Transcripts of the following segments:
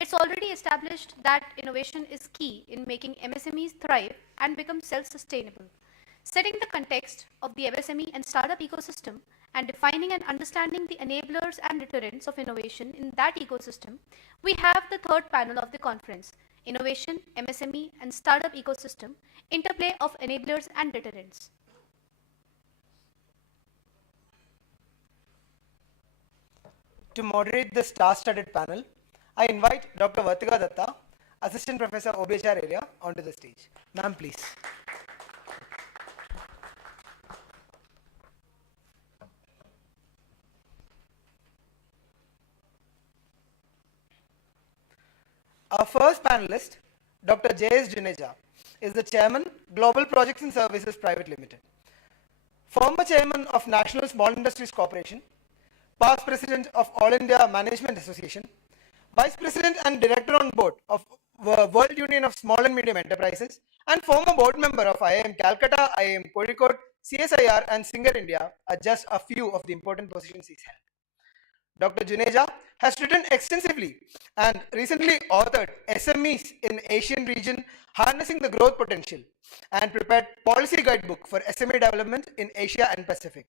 It's already established that innovation is key in making MSMEs thrive and become self-sustainable. Setting the context of the MSME and startup ecosystem and defining and understanding the enablers and deterrents of innovation in that ecosystem, we have the third panel of the conference, Innovation, MSME and Startup Ecosystem, Interplay of Enablers and Deterrents. To moderate the star-studded panel, I invite Dr. Vartika Datta, Assistant Professor OBHR area, onto the stage. Ma'am, please. Our first panelist, Dr. J.S. Juneja, is the Chairman, Global Projects and Services Private Limited, former Chairman of National Small Industries Corporation, past President of All India Management Association, Vice President and Director on Board of World Union of Small and Medium Enterprises, and former board member of IIM Calcutta, IIM Kozhikode, CSIR, and Singer India are just a few of the important positions he's held. Dr. Juneja has written extensively and recently authored SMEs in Asian region harnessing the growth potential and prepared policy guidebook for SME development in Asia and Pacific.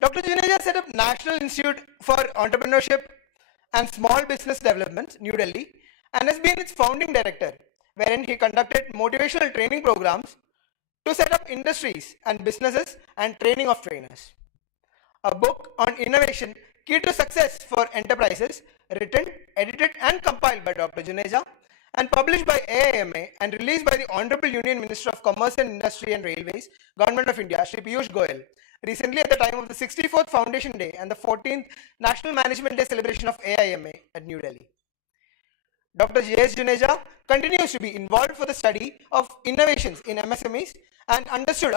Dr. Juneja set up National Institute for Entrepreneurship and Small Business Development, New Delhi, and has been its founding director, wherein he conducted motivational training programs to set up industries and businesses and training of trainers. A book on innovation, key to success for enterprises, written, edited and compiled by Dr. Juneja and published by AIMA and released by the Honorable Union Minister of Commerce and Industry and Railways, Government of India, Shri Piyush Goyal, recently at the time of the 64th Foundation Day and the 14th National Management Day celebration of AIMA at New Delhi. Dr. J.S. Juneja continues to be involved for the study of innovations in MSMEs and undertook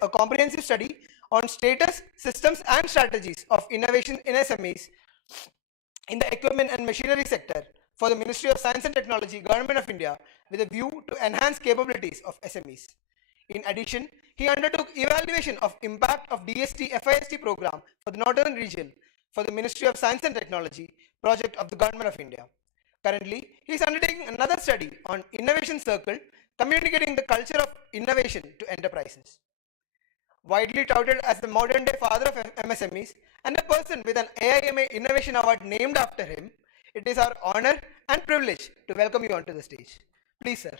a comprehensive study on status, systems and strategies of innovation in SMEs in the equipment and machinery sector for the Ministry of Science and Technology, Government of India, with a view to enhance capabilities of SMEs. In addition, he undertook evaluation of impact of DST FIST program for the Northern region for the Ministry of Science and Technology project of the Government of India. Currently, he is undertaking another study on Innovation Circle, communicating the culture of innovation to enterprises. Widely touted as the modern-day father of MSMEs and a person with an AIMA Innovation Award named after him, it is our honor and privilege to welcome you onto the stage. Please, sir.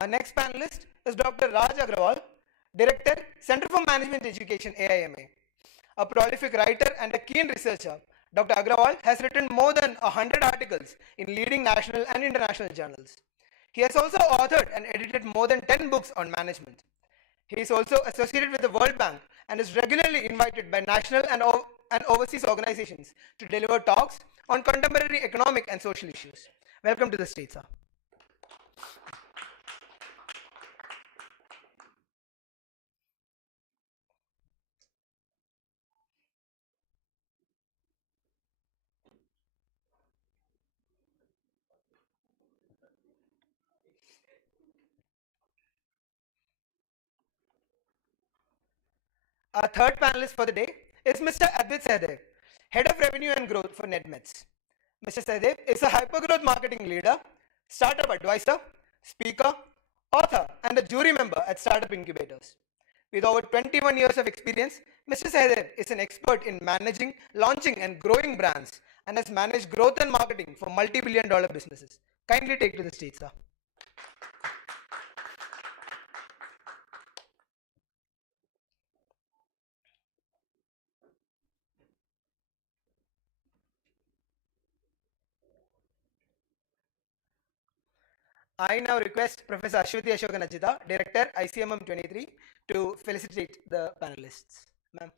Our next panelist is Dr. Raj Agrawal, Director, Center for Management Education, AIMA. A prolific writer and a keen researcher, Dr. Agrawal has written more than 100 articles in leading national and international journals. He has also authored and edited more than 10 books on management. He is also associated with the World Bank and is regularly invited by national and overseas organizations to deliver talks on contemporary economic and social issues. Welcome to the stage, sir. Our third panelist for the day is Mr. Adit Sahdev, Head of Revenue and Growth for NetMeds. Mr. Sahdev is a hypergrowth marketing leader, startup advisor, speaker, author, and a jury member at startup incubators. With over 21 years of experience, Mr. Sahdev is an expert in managing, launching, and growing brands and has managed growth and marketing for multi-billion-dollar businesses. Kindly take to the stage, sir. I now request Professor Ashwati Ashokanajita, Director, ICMM 23, to felicitate the panelists. Ma'am.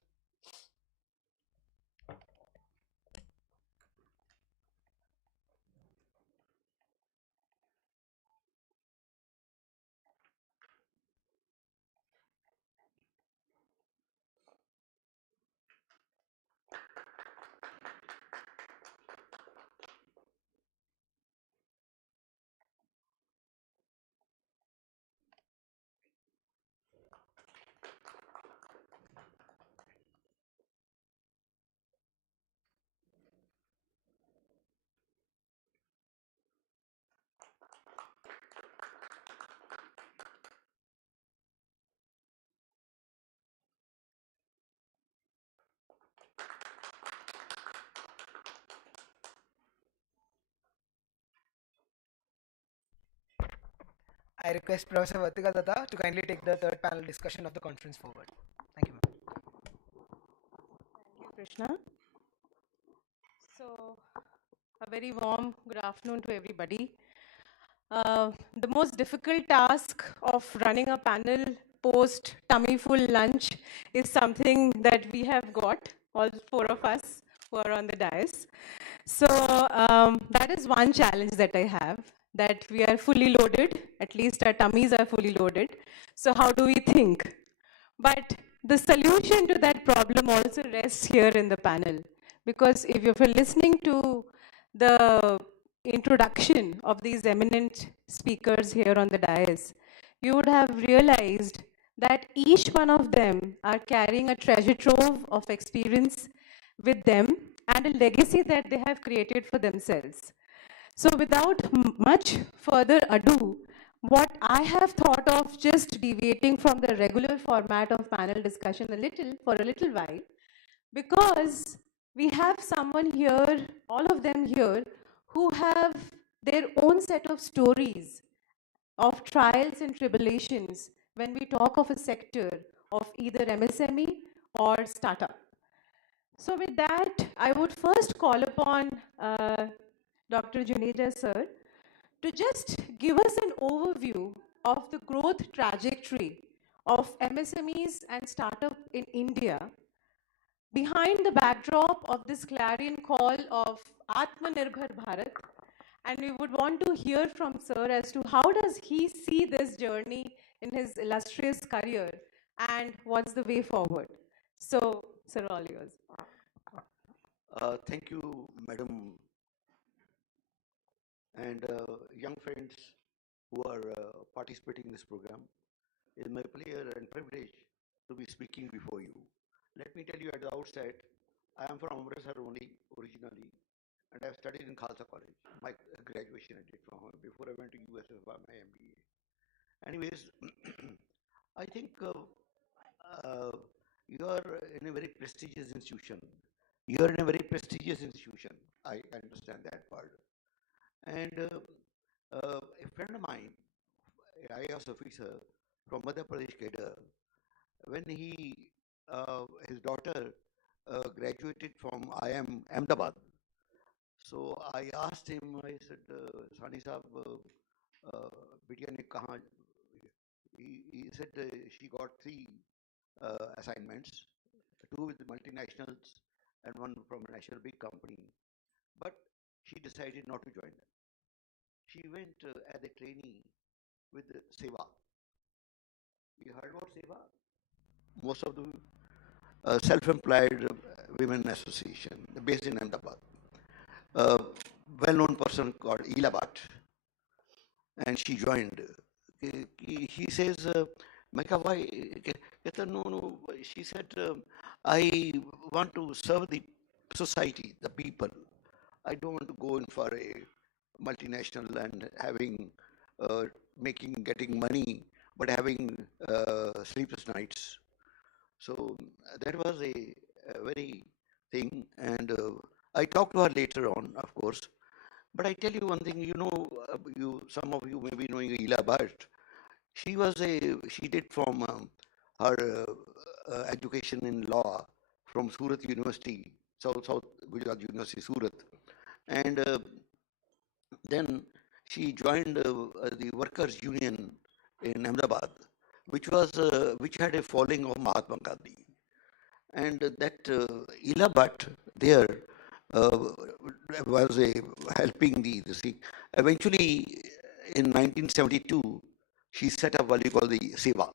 I request Professor Vatika Datta to kindly take the third panel discussion of the conference forward. Thank you, ma'am. Thank you, Krishna. So, a very warm good afternoon to everybody. The most difficult task of running a panel post tummy full lunch is something that we have got, all four of us who are on the dais. So that is one challenge that I have, that we are fully loaded, at least our tummies are fully loaded. So how do we think? But the solution to that problem also rests here in the panel. Because if you're listening to the introduction of these eminent speakers here on the dais, you would have realized that each one of them are carrying a treasure trove of experience with them and a legacy that they have created for themselves. So without much further ado, what I have thought of just deviating from the regular format of panel discussion for a little while, because we have someone here, all of them here, who have their own set of stories of trials and tribulations when we talk of a sector of either MSME or startup. So with that, I would first call upon Dr. Juneja sir to just give us an overview of the growth trajectory of MSMEs and startup in India behind the backdrop of this clarion call of Atmanirbhar Bharat. And we would want to hear from sir as to how does he see this journey in his illustrious career and what's the way forward. So, sir, all yours. Thank you, madam, and young friends who are participating in this program. It is my pleasure and privilege to be speaking before you. Let me tell you at the outset, I am from Amritsar only, originally, and I have studied in Khalsa College. My graduation I did from before I went to US for my MBA. Anyways, I think you are in a very prestigious institution. You are in a very prestigious institution. I understand that part. And a friend of mine, an IAS officer from Madhya Pradesh cadre, when his daughter graduated from IIM Ahmedabad, so I asked him, I said, Sani Saab, बिटिया ने कहाँ, he said she got three assignments, two with multinationals and one from a national big company, but she decided not to join them. She went as a trainee with Seva. You heard about Seva? Most of the self-employed women association based in Ahmedabad. Well-known person called Ila Bhatt, and she joined. He says, Mecca, why? No, no. She said, I want to serve the society, the people. I don't want to go in for a multinational and getting money, but having sleepless nights. So that was a very thing, and I talked to her later on, of course. But I tell you one thing, some of you may be knowing Ila Bhatt. She did from her education in law from Surat University, South Gujarat University, Surat, and then she joined the workers' union in Ahmedabad, which had a following of Mahatma Gandhi, and that Ila Bhatt there uh, was helping the Sikh. Eventually, in 1972, she set up what you call the SEVA,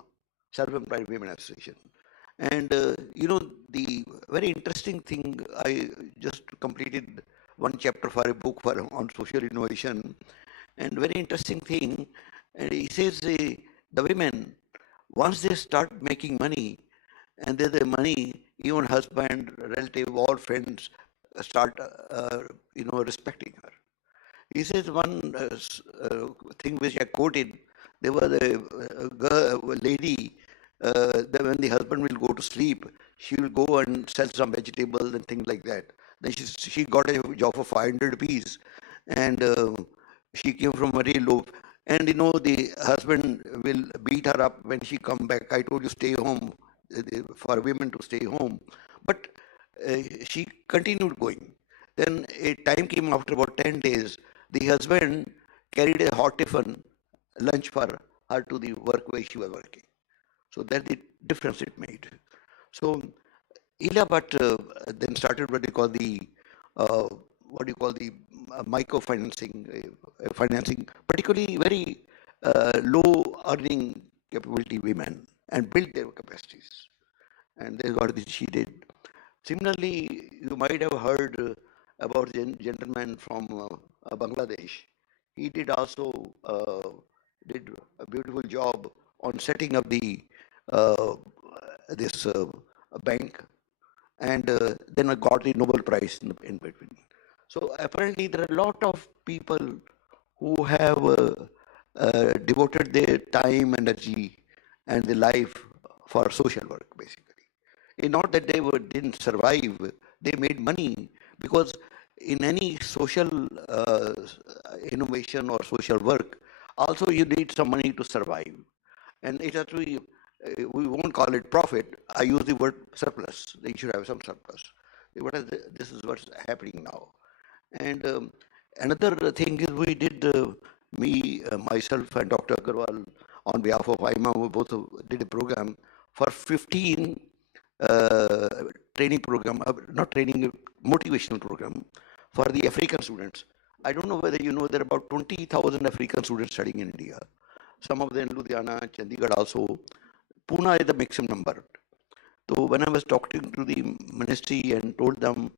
Self-Employed Women Association. And the very interesting thing, I just completed one chapter for a book on social innovation, and very interesting thing, and he says the women, once they start making money, and then the money, even husband, relative, all friends start, respecting her. He says one thing which I quoted, there was a lady, when the husband will go to sleep, she will go and sell some vegetables and things like that. Then she got a job for 500 rupees, and she came from very low. And the husband will beat her up when she come back. I told you stay home, for women to stay home. But she continued going. Then a time came after about 10 days, the husband carried a hot tiffin lunch for her to the work where she was working. So that's the difference it made. So Ila Bhatt then started uh, what do you call the microfinancing, financing, particularly very low earning capability women, and built their capacities. And that's what she did. Similarly, you might have heard about the gentleman from Bangladesh. He did also did a beautiful job on setting up the uh, this bank, and then I got the Nobel Prize in between. So apparently there are a lot of people who have devoted their time, energy, and their life for social work, basically. It's not that didn't survive, they made money, because in any social innovation or social work, also you need some money to survive. And it has to be, we won't call it profit. I use the word surplus. They should have some surplus. This is what's happening now. And another thing is we did, myself and Dr. Agarwal, on behalf of IMA, we both did a program for 15 uh, training program, not training, motivational program for the African students. I don't know whether you know there are about 20,000 African students studying in India. Some of them in Ludhiana, Chandigarh also. Pune is the maximum number. So when I was talking to the ministry and told them,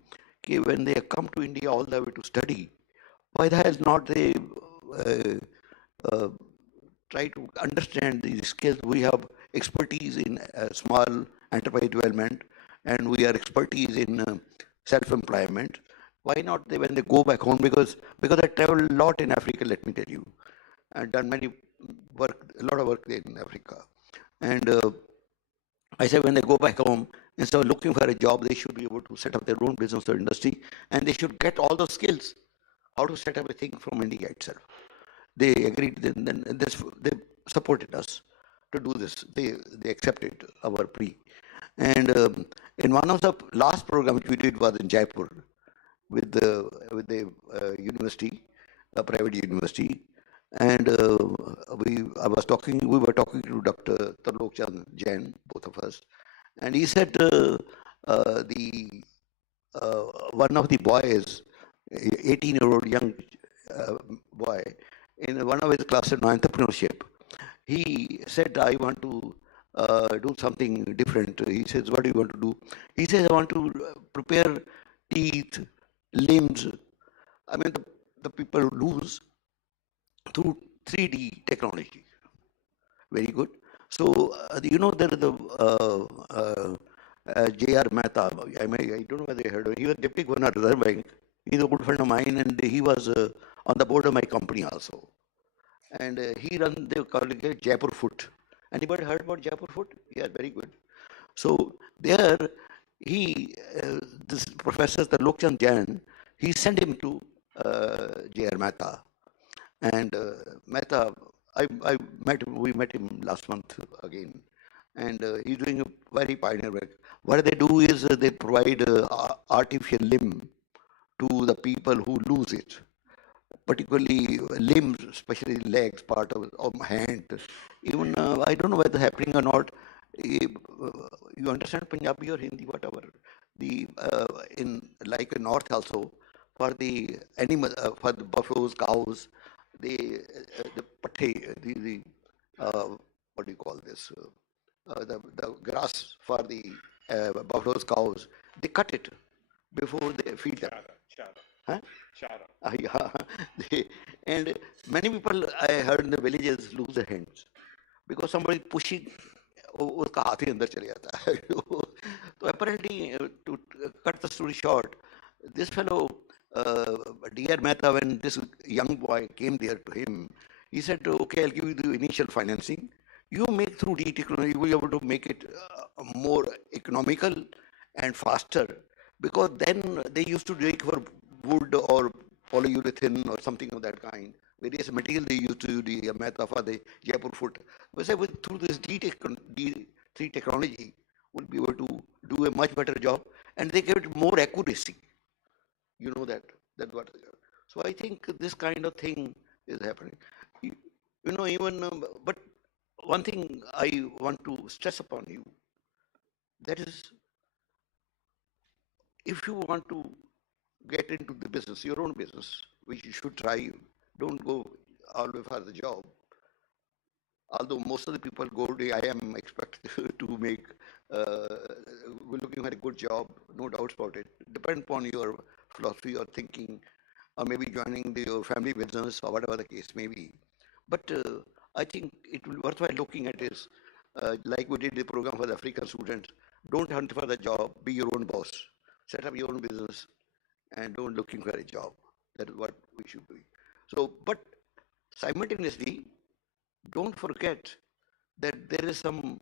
okay, when they come to India all the way to study, why the hell not they uh, try to understand the skills? We have expertise in small enterprise development, and we are expertise in self-employment. Why not they when they go back home? Because I travel a lot in Africa. Let me tell you, I've done a lot of work there in Africa, and I said when they go back home, instead of looking for a job, they should be able to set up their own business or industry, and they should get all the skills how to set up a thing from India itself. They agreed, then they supported us to do this. They accepted our plea. And in one of the last programs which we did was in Jaipur with the university, a private university, and we were talking to Dr. Tarlok Chand Jain, both of us, and he said the one of the boys, 18-year-old young boy, in one of his classes on entrepreneurship, he said, I want to do something different. He says, what do you want to do? He says, I want to prepare teeth, limbs. I mean, the people who lose through 3D technology. Very good. So, there is the J.R. Mehta. I don't know whether you heard of him. He was deputy governor of Reserve Bank. He's a good friend of mine, and he was on the board of my company also. And he runs, they call it Jaipur Foot. Anybody heard about Jaipur Foot? Yeah, very good. So there, this professor, the Lokchand Jain, he sent him to J.R. Mehta. And Mehta, we met him last month again. And he's doing a very pioneer work. What they do is they provide artificial limb to the people who lose it, particularly limbs, especially legs, part of hand. Even I don't know whether happening or not. You understand Punjabi or Hindi, whatever. The in like in North also, for the animal, for the buffaloes, cows, the pathe, what do you call this? The grass for the buffaloes, cows, they cut it before they feed them. Huh? Yeah. And many people I heard in the villages lose their hands because somebody pushing, उसका हाथ ही अंदर चले जाता है. So apparently, to cut the story short, this fellow, D.R. Mehta, when this young boy came there to him, he said, okay, I'll give you the initial financing. You make through the technology, you will be able to make it more economical and faster, because then they used to dig for wood or polyurethane or something of that kind. various material they used to do the method for the Jaipur foot. But through this D3 technology, will be able to do a much better job, and they get more accuracy. You know that what. So I think this kind of thing is happening. You know, even but one thing I want to stress upon you, that is, if you want to get into the business, your own business, which you should try, don't go all the way for the job. Although most of the people go, I am expected to make, we're looking for a good job, no doubts about it. Depend upon your philosophy or thinking, or maybe joining your family business or whatever the case may be. But I think it will be worthwhile looking at is, like we did the program for the African students, don't hunt for the job, be your own boss. Set up your own business and don't looking for a job. That is what we should be. So, but simultaneously, don't forget that there is some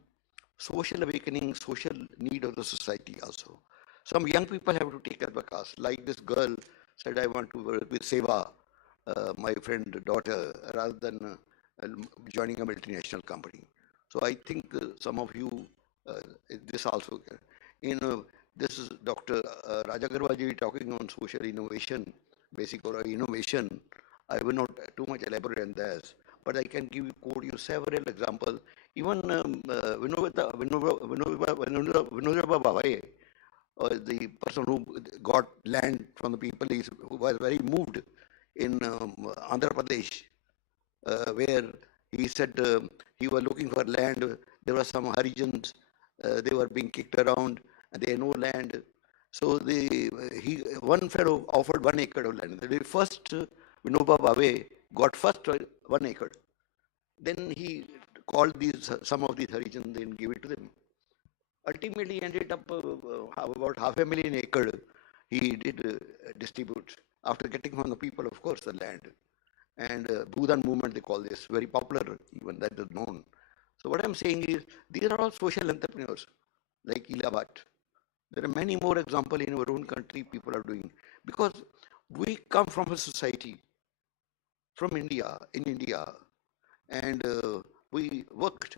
social awakening, social need of the society also. Some young people have to take up a cause. Like this girl said, I want to work with Seva, my friend, daughter, rather than joining a multinational company. So I think some of you, this also, this is Dr. Raja Garwaji talking on social innovation, basic or innovation. I will not too much elaborate on this, but I can quote you several examples. Even Vinodaba Bhavai, the person who got land from the people, who was very moved in Andhra Pradesh, where he said he was looking for land. There were some Harijans, they were being kicked around, and they had no land. So one fellow offered 1 acre of land. The first Vinoba Bhave got first 1 acre. Then he called some of these Harijans and gave it to them. Ultimately ended up about 500,000 acre he did distribute after getting from the people, of course, the land. And Bhudan movement, they call this, very popular, even that is known. So what I'm saying is, these are all social entrepreneurs, like Ilabat. There are many more examples in our own country people are doing. Because we come from a society, from India, in India, and we worked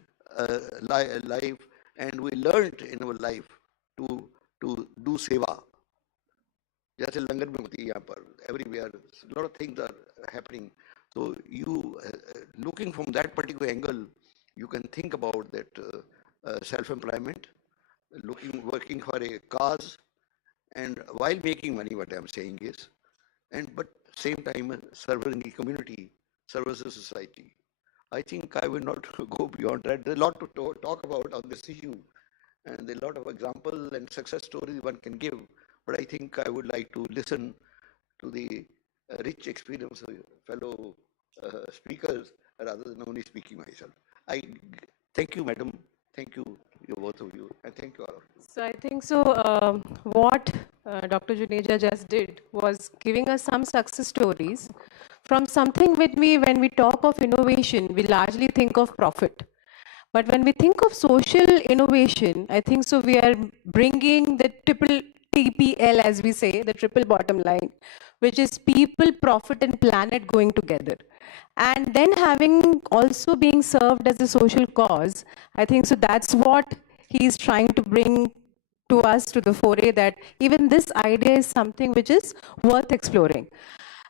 life, and we learned in our life to do seva. जैसे लंगर में होती है यहाँ पर, everywhere, a lot of things are happening. So you, looking from that particular angle, you can think about that self-employment, working for a cause, and while making money, what I'm saying is, but same time serving the community, service the society. I think I will not go beyond that. There's a lot to talk about on this issue, and a lot of examples and success stories one can give. But I think I would like to listen to the rich experience of fellow speakers rather than only speaking myself. I thank you, madam. Thank you, both of you, and thank you all of you. So I think so. What Dr. Juneja just did was giving us some success stories from something when we talk of innovation, we largely think of profit. But when we think of social innovation, I think so we are bringing the triple TPL, as we say, the triple bottom line, which is people, profit, and planet going together. And then having also being served as a social cause, I think so that's what he is trying to bring to us to the foray, that even this idea is something which is worth exploring.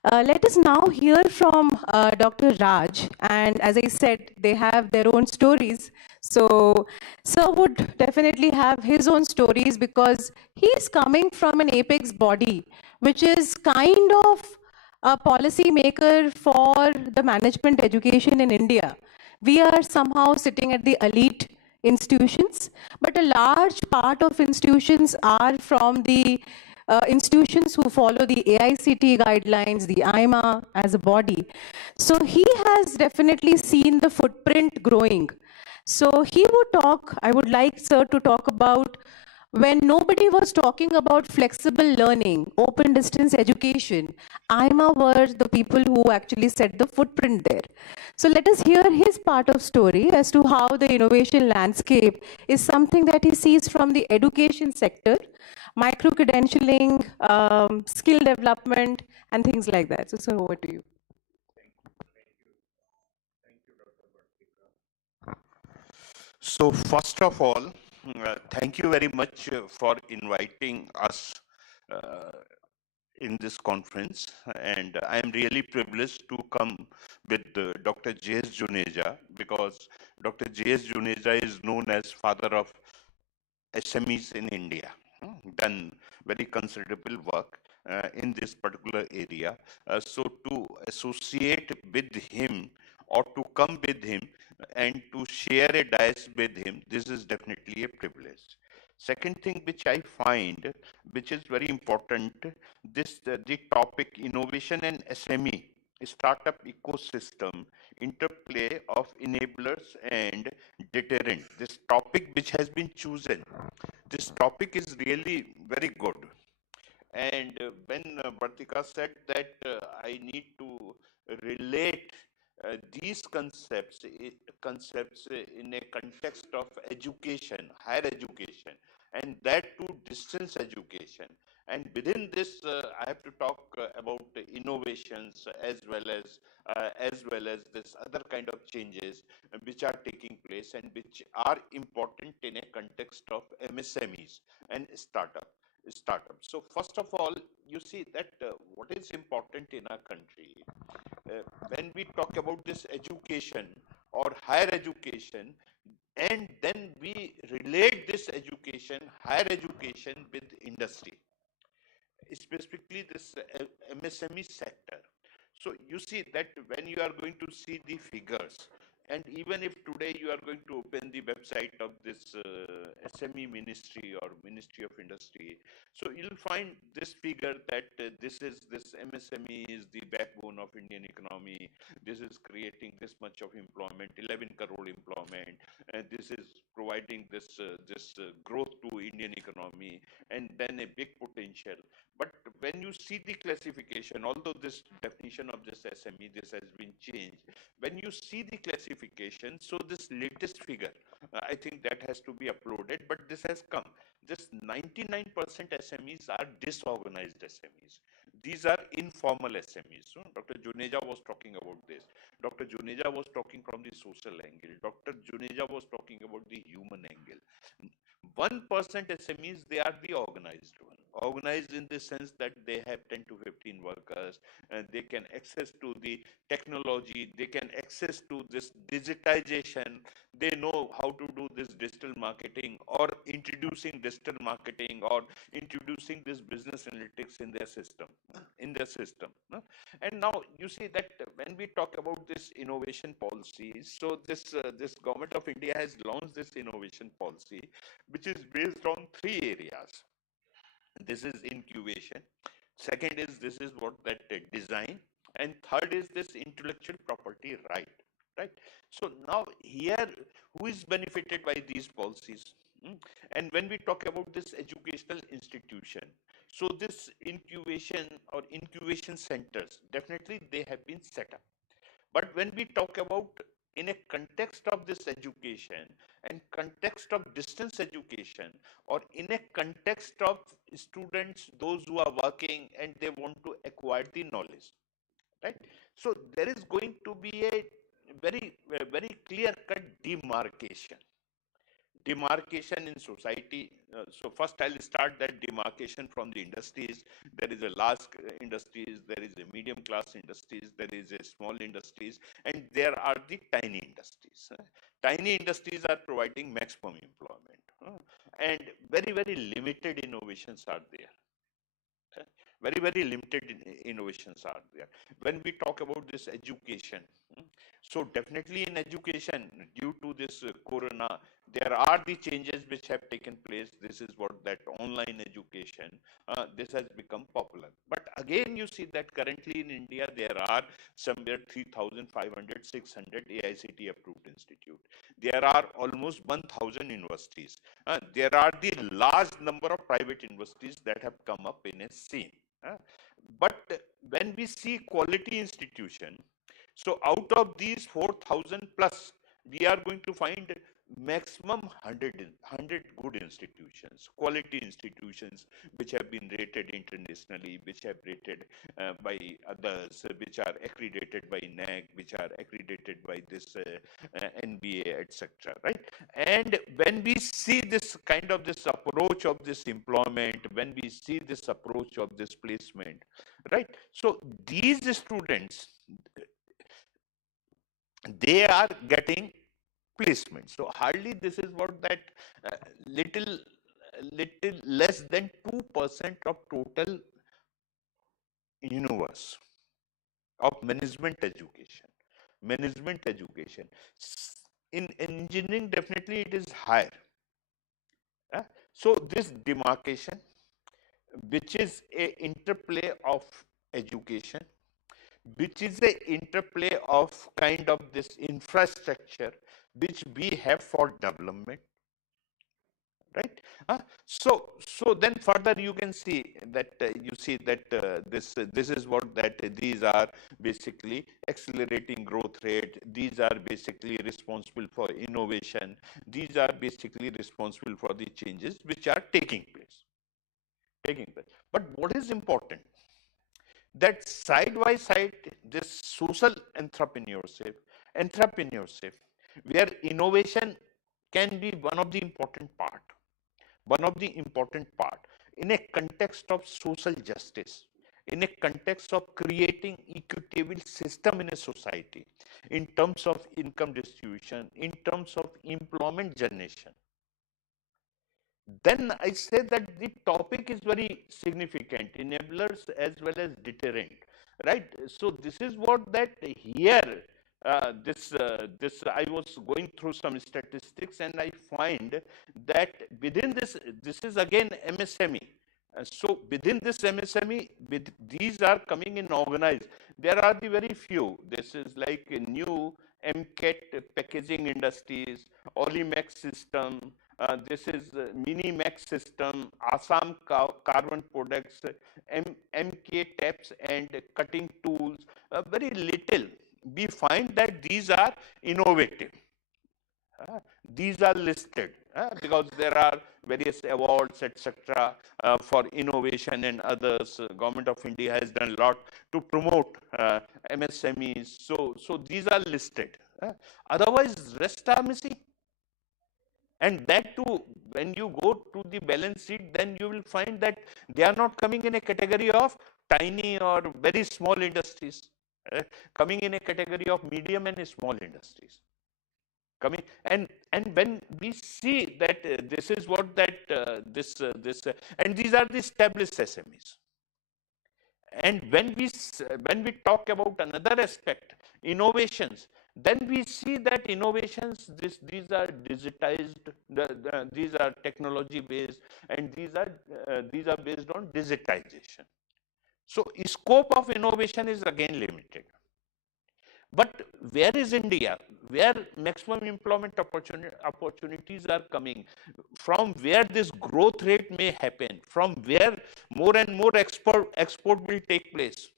Let us now hear from Dr. Raj, and as I said, they have their own stories. So Sir would definitely have his own stories because he is coming from an apex body, which is kind of a policy maker for the management education in India. We are somehow sitting at the elite institutions, but a large part of institutions are from the institutions who follow the AICT guidelines, the IMA as a body. So he has definitely seen the footprint growing. So he would talk, I would like Sir to talk about when nobody was talking about flexible learning, open distance education, IMA were the people who actually set the footprint there. So let us hear his part of story as to how the innovation landscape is something that he sees from the education sector, micro-credentialing, skill development, and things like that. So, sir, over to you. So first of all, thank you very much for inviting us uh, in this conference, and I am really privileged to come with Dr. J.S. Juneja, because Dr. J.S. Juneja is known as father of SMEs in India, done very considerable work in this particular area. So to associate with him or to come with him and to share a dais with him, this is definitely a privilege. Second thing which I find, which is very important, this the topic innovation and SME, startup ecosystem, interplay of enablers and deterrent. This topic which has been chosen, this topic is really very good. And when Bartika said that I need to relate these concepts in a context of education, higher education, and that too distance education. And within this, I have to talk about innovations as well as this other kind of changes which are taking place and which are important in a context of MSMEs and startups. So first of all, you see that what is important in our country, when we talk about this education or higher education, and then we relate this education, higher education with industry, specifically this MSME sector. So you see that when you are going to see the figures, and even if today you are going to open the website of this SME ministry or Ministry of Industry, so you'll find this figure that this MSME is the backbone of Indian economy. This is creating this much of employment, 11 crore employment, and this is providing this growth to Indian economy, and then a big potential. But when you see the classification, although this definition of this SME, this has been changed, when you see the classification, so this latest figure, I think that has to be uploaded, but this has come. This 99% SMEs are disorganized SMEs. These are informal SMEs. So Dr. Juneja was talking about this. Dr. Juneja was talking from the social angle. Dr. Juneja was talking about the human angle. 1% SMEs, they are the organized one. Organized in the sense that they have 10 to 15 workers, and they can access to the technology, they can access to this digitization, they know how to do this digital marketing or introducing digital marketing or introducing this business analytics in their system. And now you see that when we talk about this innovation policy, so this government of India has launched this innovation policy, which is based on three areas. This is incubation. Second is this is what that design, and third is this intellectual property right. Right. So now here, who is benefited by these policies? And when we talk about this educational institution, so this incubation centers, definitely they have been set up. But when we talk about in a context of this education and context of distance education, or in a context of students, those who are working and they want to acquire the knowledge, right? So there is going to be a very clear cut demarcation in society. So first I'll start that demarcation from the industries. There is a large industries, there is a medium class industries, there is a small industries, and there are the tiny industries. Tiny industries are providing maximum employment, and very limited innovations are there. Very limited innovations are there. When we talk about this education, so definitely in education, due to this corona, there are the changes which have taken place. This is what that online education, this has become popular. But again, you see that currently in India, there are somewhere 3,500, 600 AICT approved institute. There are almost 1,000 universities. There are the large number of private universities that have come up in a scene. But when we see quality institution, so out of these 4,000 plus, we are going to find maximum 100 good institutions, quality institutions, which have been rated internationally, which have rated by others, which are accredited by NAC, which are accredited by this NBA, etc. Right? And when we see this kind of this approach of this employment, when we see this approach of this placement, right? So these students, they are getting placement. So hardly this is what that uh, little little less than 2% of total universe of management education. Management education. In engineering, definitely it is higher. So this demarcation, which is a interplay of education, which is a interplay of kind of this infrastructure which we have for development, right? So then further you can see that you see that this is what that these are basically accelerating growth rate. These are basically responsible for innovation. These are basically responsible for the changes which are taking place. But what is important, that side by side this social entrepreneurship, where innovation can be one of the important part in a context of social justice, in a context of creating equitable system in a society, in terms of income distribution, in terms of employment generation, then I say that the topic is very significant, enablers as well as deterrent, right? So this is what that here, this I was going through some statistics and I find that within this is again MSME. So within this MSME, with these are coming in organized. There are the very few. This is like a new MCAT packaging industries, Olimex system. This is Minimax system, Assam carbon products, MK taps and cutting tools. Very little. We find that these are innovative. These are listed because there are various awards, etc., for innovation and others. Government of India has done a lot to promote MSMEs. So these are listed. Otherwise, rest are missing. And that too, when you go to the balance sheet, then you will find that they are not coming in a category of tiny or very small industries, coming in a category of medium and small industries. Coming and when we see that this is what that and these are the established SMEs. And when we talk about another aspect, innovations, then we see that innovations, these are digitized, these are technology based, and these are based on digitization. So scope of innovation is again limited. But where is India? Where maximum employment opportunities are coming? From where this growth rate may happen? From where more and more export will take place?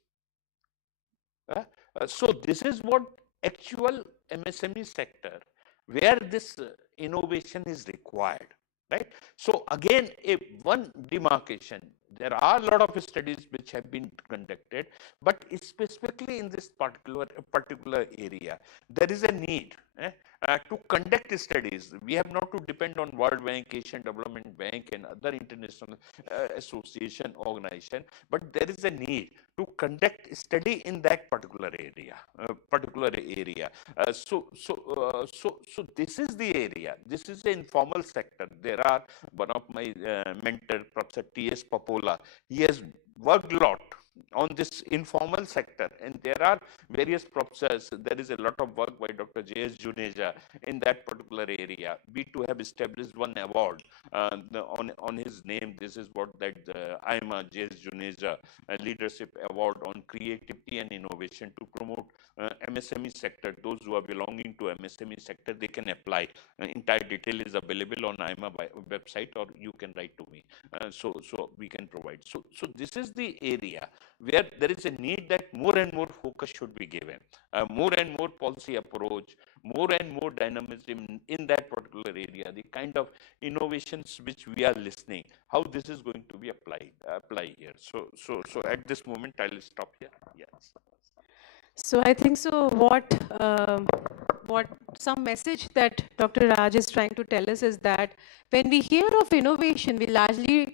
So this is what actual MSME sector, where this innovation is required, right? So again, one demarcation. There are a lot of studies which have been conducted, but specifically in this particular area, there is a need to conduct studies. We have not to depend on World Bank, Asian Development Bank, and other international association organization, but there is a need to conduct study in that particular area. So this is the area. This is the informal sector. There are one of my mentor, Professor T.S. Papola. He has worked a lot on this informal sector, and there are various professors. There is a lot of work by Dr. J.S. Juneja in that particular area. We too have established one award on his name. This is what that IMA J.S. Juneja Leadership Award on Creativity and Innovation to promote MSME sector. Those who are belonging to MSME sector, they can apply. Entire detail is available on IMA website, or you can write to me. So we can provide. So this is the area. where there is a need that more and more focus should be given, more and more policy approach, more and more dynamism in that particular area, the kind of innovations which we are listening, how this is going to be apply here. So at this moment, I'll stop here. Yes. So I think so. What some message that Dr. Raj is trying to tell us is that when we hear of innovation, we largely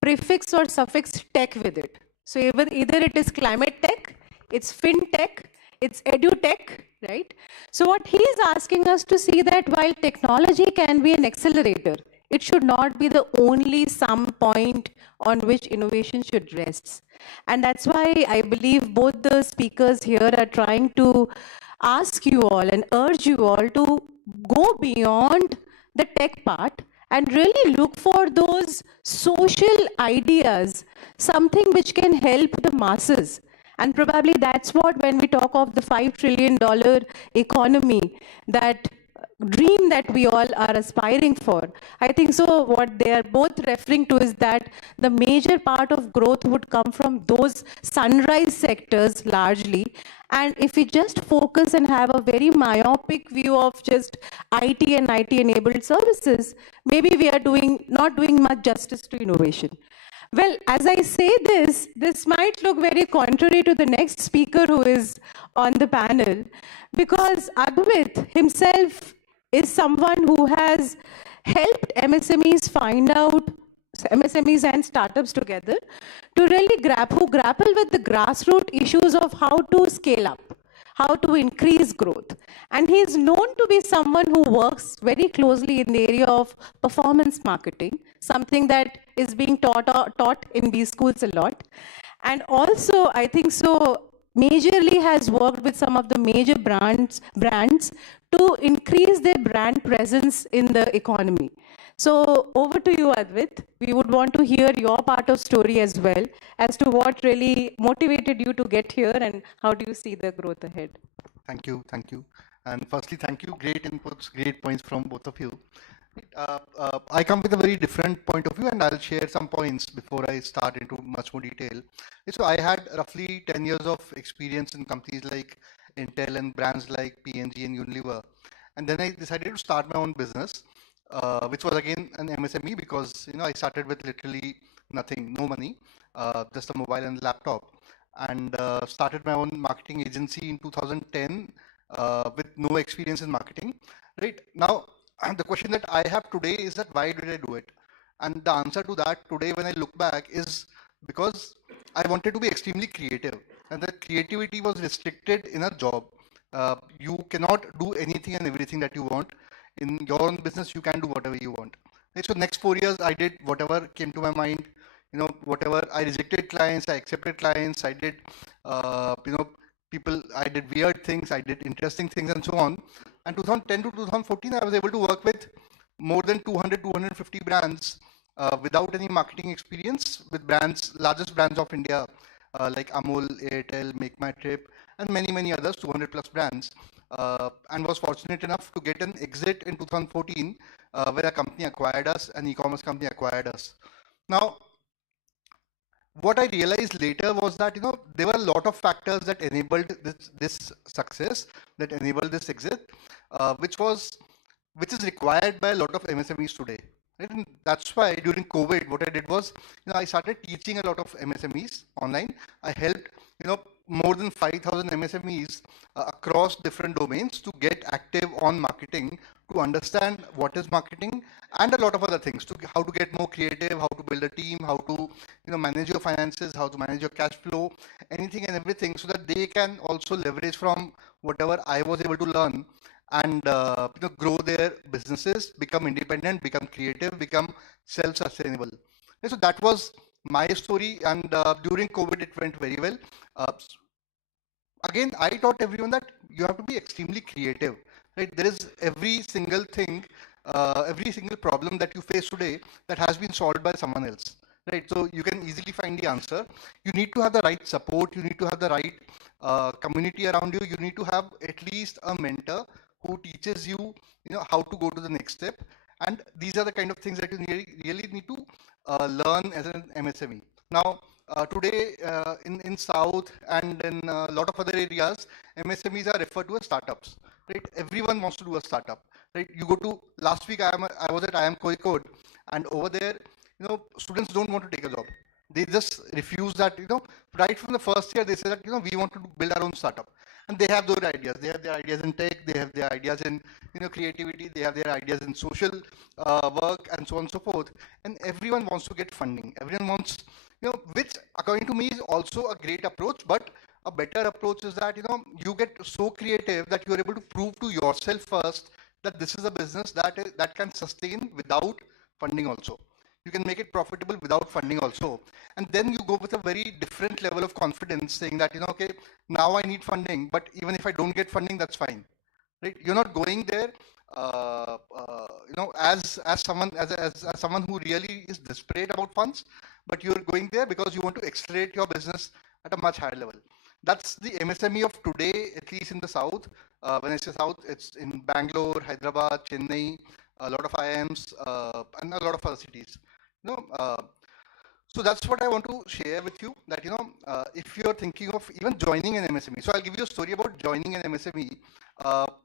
prefix or suffix tech with it. So either it is climate tech, it's fintech, it's edutech, right? So what he is asking us to see that while technology can be an accelerator, it should not be the only sum point on which innovation should rest. And that's why I believe both the speakers here are trying to ask you all and urge you all to go beyond the tech part and really look for those social ideas, something which can help the masses. And probably that's what, when we talk of the $5 trillion economy, that dream that we all are aspiring for, I think so what they are both referring to is that the major part of growth would come from those sunrise sectors largely. And if we just focus and have a very myopic view of just IT and IT enabled services, maybe we are not doing much justice to innovation. Well, as I say this might look very contrary to the next speaker who is on the panel, because Advait himself is someone who has helped MSMEs find out, MSMEs and startups together, to really grapple with the grassroots issues of how to scale up, how to increase growth. And he is known to be someone who works very closely in the area of performance marketing, something that is being taught in these schools a lot. And also, I think so, majorly has worked with some of the major brands to increase their brand presence in the economy. So over to you, Advait. We would want to hear your part of story as well, as to what really motivated you to get here and how do you see the growth ahead. Thank you, thank you. And firstly, thank you, great inputs, great points from both of you. I come with a very different point of view, and I'll share some points before I start into much more detail. So I had roughly 10 years of experience in companies like Intel and brands like P&G and Unilever. And then I decided to start my own business, which was again an MSME, because I started with literally nothing, no money, just a mobile and laptop, and started my own marketing agency in 2010 with no experience in marketing. Right now, the question that I have today is that why did I do it? And the answer to that today, when I look back, is because I wanted to be extremely creative, and that creativity was restricted in a job. You cannot do anything and everything that you want. In your own business, you can do whatever you want. So next 4 years, I did whatever came to my mind. Whatever, I rejected clients, I accepted clients, I did, I did weird things, I did interesting things, and so on. And 2010 to 2014, I was able to work with more than 200, 250 brands without any marketing experience, with brands, largest brands of India, like Amul, Airtel, Make My Trip, and many, many others, 200 plus brands. And was fortunate enough to get an exit in 2014, where a company acquired us, an e-commerce company acquired us. Now, what I realized later was that there were a lot of factors that enabled this success, that enabled this exit, which is required by a lot of MSMEs today. Right? And that's why during COVID, what I did was, I started teaching a lot of MSMEs online. I helped more than 5,000 MSMEs across different domains to get active on marketing, to understand what is marketing, and a lot of other things, how to get more creative, how to build a team, how to manage your finances, how to manage your cash flow, anything and everything, so that they can also leverage from whatever I was able to learn, and grow their businesses, become independent, become creative, become self-sustainable. So that was my story, and during COVID it went very well. Again, I taught everyone that you have to be extremely creative. Right? There is every single thing, every single problem that you face today that has been solved by someone else. Right? So you can easily find the answer. You need to have the right support. You need to have the right community around you. You need to have at least a mentor who teaches you, how to go to the next step. And these are the kind of things that you really need to learn as an MSME. Now, today in South and in a lot of other areas, MSMEs are referred to as startups, right? Everyone wants to do a startup, right? You go to, last week I was at IIM Kozhikode, and over there, students don't want to take a job. They just refuse that, right from the first year, they say that, we want to build our own startup. And they have those ideas. They have their ideas in tech, they have their ideas in, creativity, they have their ideas in social work, and so on and so forth. And everyone wants to get funding. Everyone wants, which according to me is also a great approach, but a better approach is that, you get so creative that you're able to prove to yourself first that this is a business that can sustain without funding also. You can make it profitable without funding also. And then you go with a very different level of confidence, saying that, okay, now I need funding, but even if I don't get funding, that's fine, right? You're not going there, as someone who really is desperate about funds, but you're going there because you want to accelerate your business at a much higher level. That's the MSME of today, at least in the South. When I say South, it's in Bangalore, Hyderabad, Chennai, a lot of IIMs, and a lot of other cities. So that's what I want to share with you, that, if you're thinking of even joining an MSME. So I'll give you a story about joining an MSME.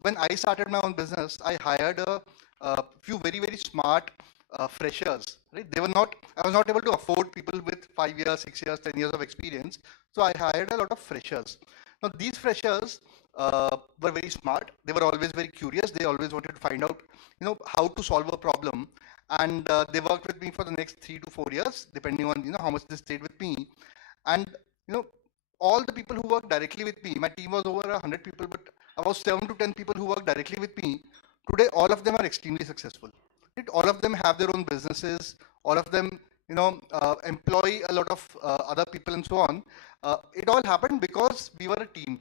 When I started my own business, I hired a few very, very smart freshers, right? I was not able to afford people with 5 years, 6 years, 10 years of experience. So I hired a lot of freshers. Now these freshers were very smart. They were always very curious. They always wanted to find out, how to solve a problem. And they worked with me for the next 3 to 4 years, depending on, how much they stayed with me. And, all the people who worked directly with me, my team was over 100 people, but about 7 to 10 people who worked directly with me, today all of them are extremely successful. Right? All of them have their own businesses. All of them, employ a lot of other people and so on. It all happened because we were a team.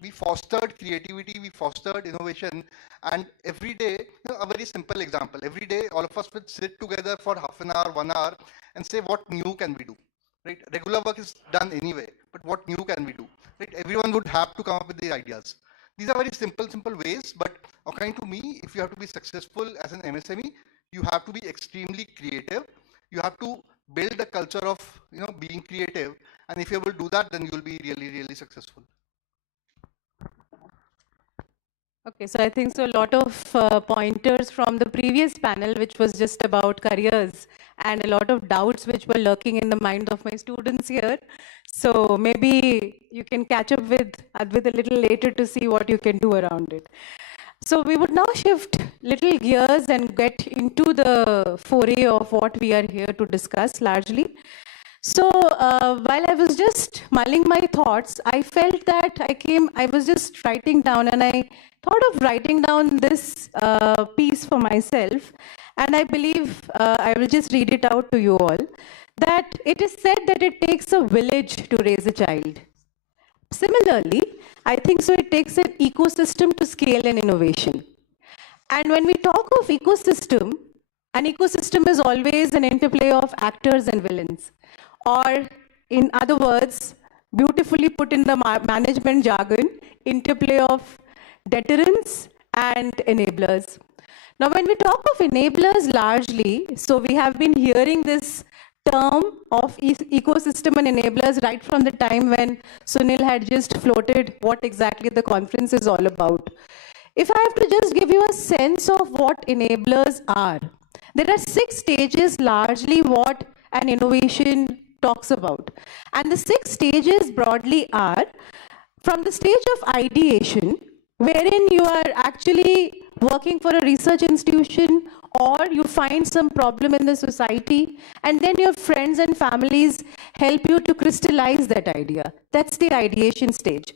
We fostered creativity, we fostered innovation, and every day, a very simple example, every day all of us would sit together for half an hour, 1 hour, and say, what new can we do? Right? Regular work is done anyway, but what new can we do? Right? Everyone would have to come up with the ideas. These are very simple ways, but according to me, if you have to be successful as an MSME, you have to be extremely creative. You have to build a culture of, being creative. And if you will do that, then you'll be really, really successful. Okay, so I think so a lot of pointers from the previous panel, which was just about careers, and a lot of doubts which were lurking in the mind of my students here. So maybe you can catch up with Advait a little later to see what you can do around it. So we would now shift little gears and get into the foray of what we are here to discuss largely. So while I was just mulling my thoughts, I felt that I was just writing down, and I thought of writing down this piece for myself. And I believe I will just read it out to you all, that it is said that it takes a village to raise a child. Similarly, I think so it takes an ecosystem to scale an innovation. And when we talk of ecosystem, an ecosystem is always an interplay of actors and villains. Or in other words, beautifully put in the management jargon, interplay of deterrents and enablers. Now, when we talk of enablers largely, so we have been hearing this term of ecosystem and enablers right from the time when Sunil had just floated what exactly the conference is all about. If I have to just give you a sense of what enablers are, there are 6 stages largely what an innovation talks about. And the 6 stages broadly are from the stage of ideation, wherein you are actually working for a research institution, or you find some problem in the society, and then your friends and families help you to crystallize that idea. That's the ideation stage.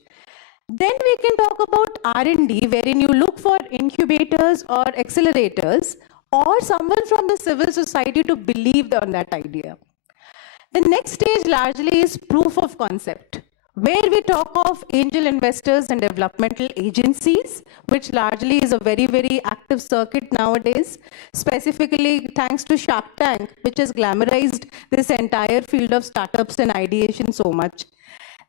Then we can talk about R&D, wherein you look for incubators or accelerators, or someone from the civil society to believe on that idea. The next stage largely is proof of concept, where we talk of angel investors and developmental agencies, which largely is a very, very active circuit nowadays, specifically thanks to Shark Tank, which has glamorized this entire field of startups and ideation so much.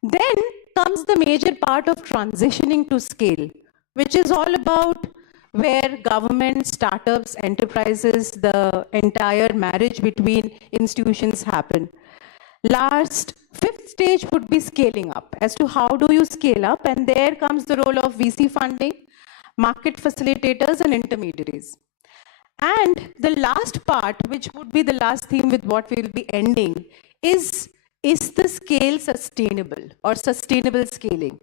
Then comes the major part of transitioning to scale, which is all about where government, startups, enterprises, the entire marriage between institutions happen. Last Fifth stage would be scaling up. As to how do you scale up? And there comes the role of VC funding, market facilitators, and intermediaries. And the last part, which would be the last theme with what we will be ending, is the scale sustainable or sustainable scaling?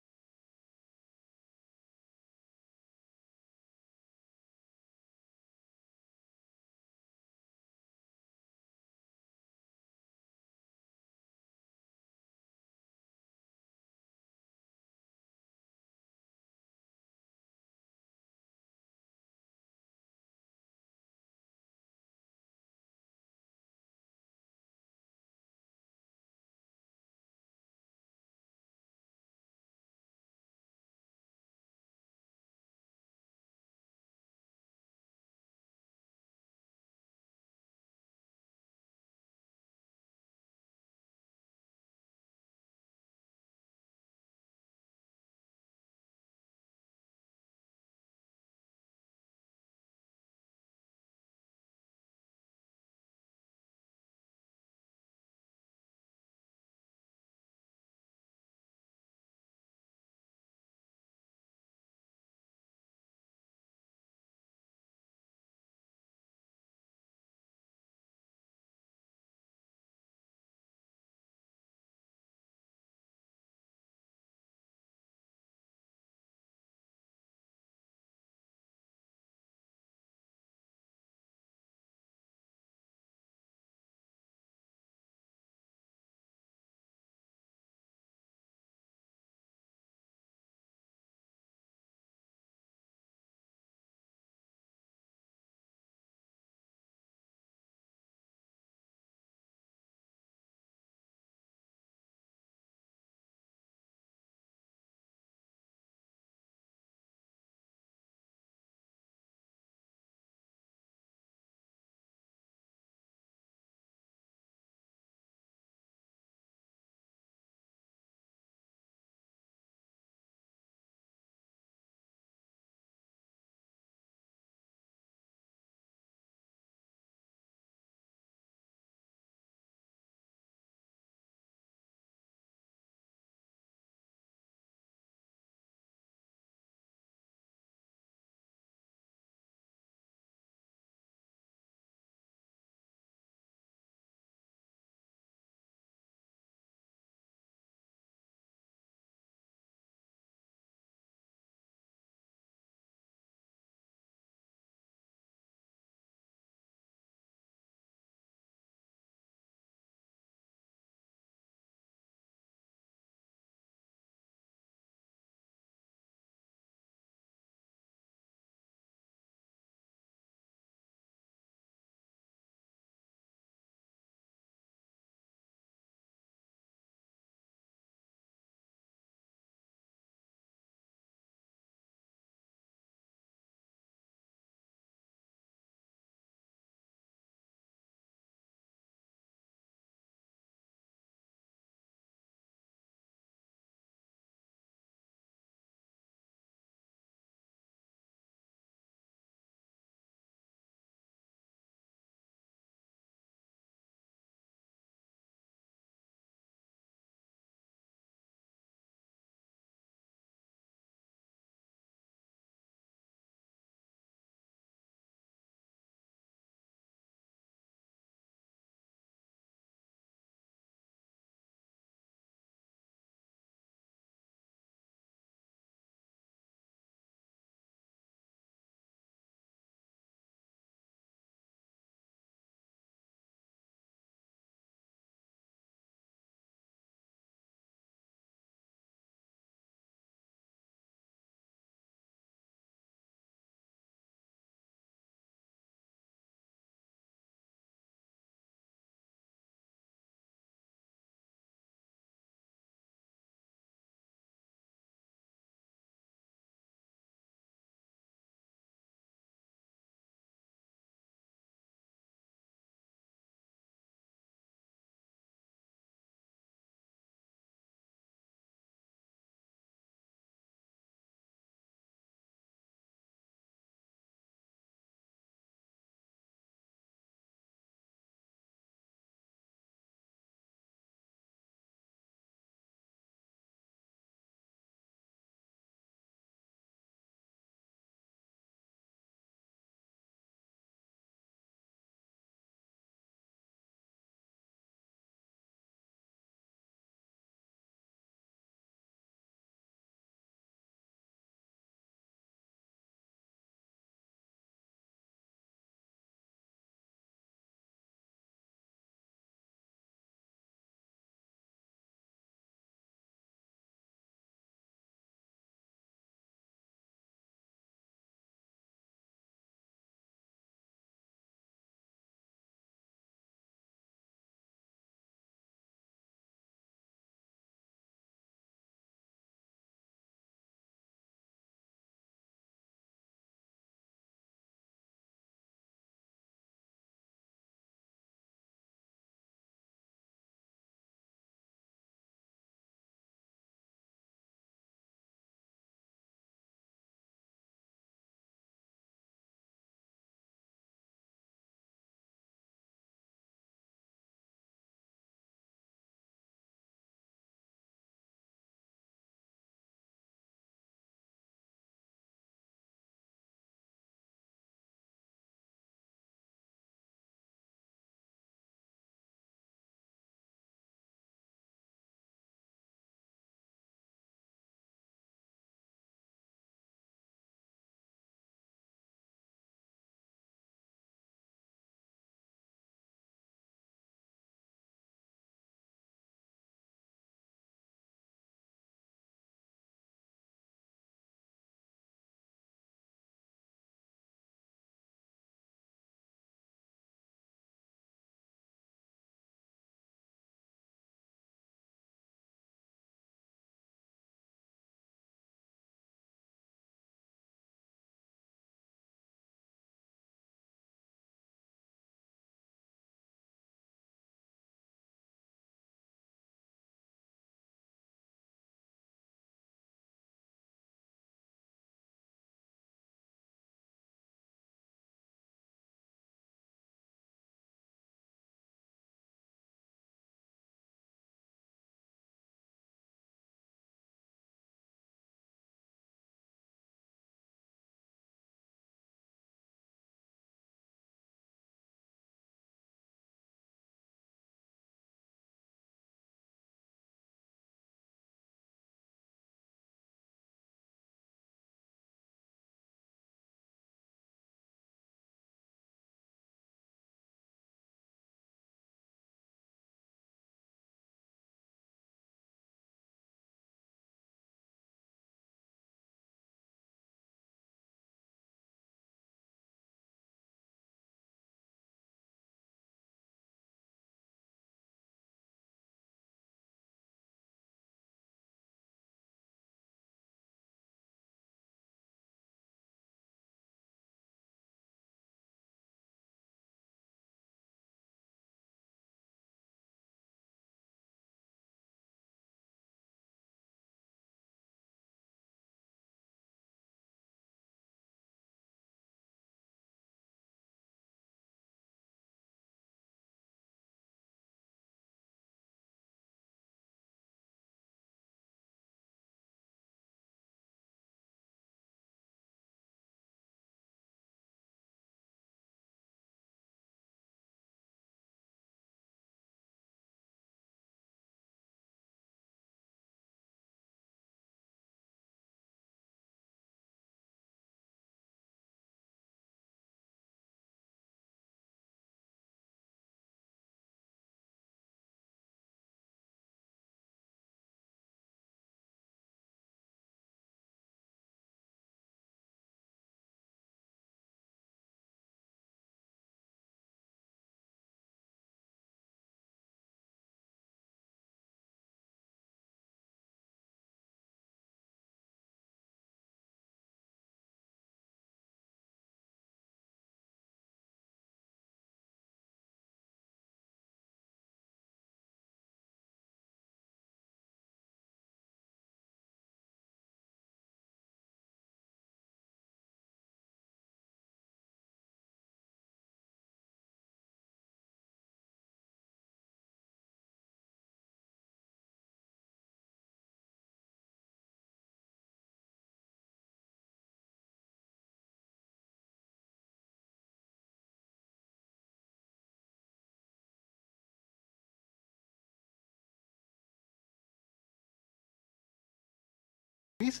MSMEs,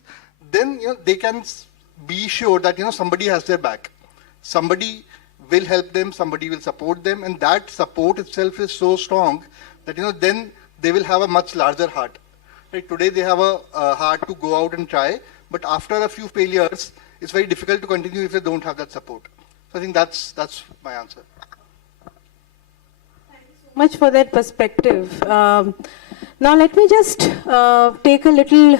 then they can be sure that somebody has their back. Somebody will help them, somebody will support them, and that support itself is so strong that then they will have a much larger heart. Right? Today they have a heart to go out and try, but after a few failures, it's very difficult to continue if they don't have that support. So I think that's my answer. Much for that perspective. Now let me just take a little,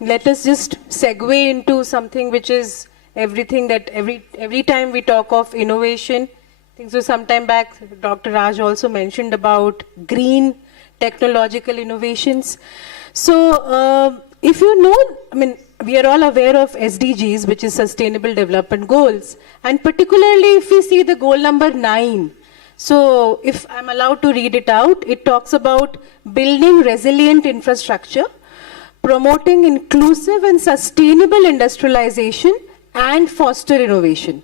let us just segue into something which is everything that every time we talk of innovation. I think so some time back, Dr. Raj also mentioned about green technological innovations. So if you know, I mean, we are all aware of SDGs, which is Sustainable Development Goals, and particularly if we see the goal number 9. So if I'm allowed to read it out, it talks about building resilient infrastructure, promoting inclusive and sustainable industrialization, and foster innovation.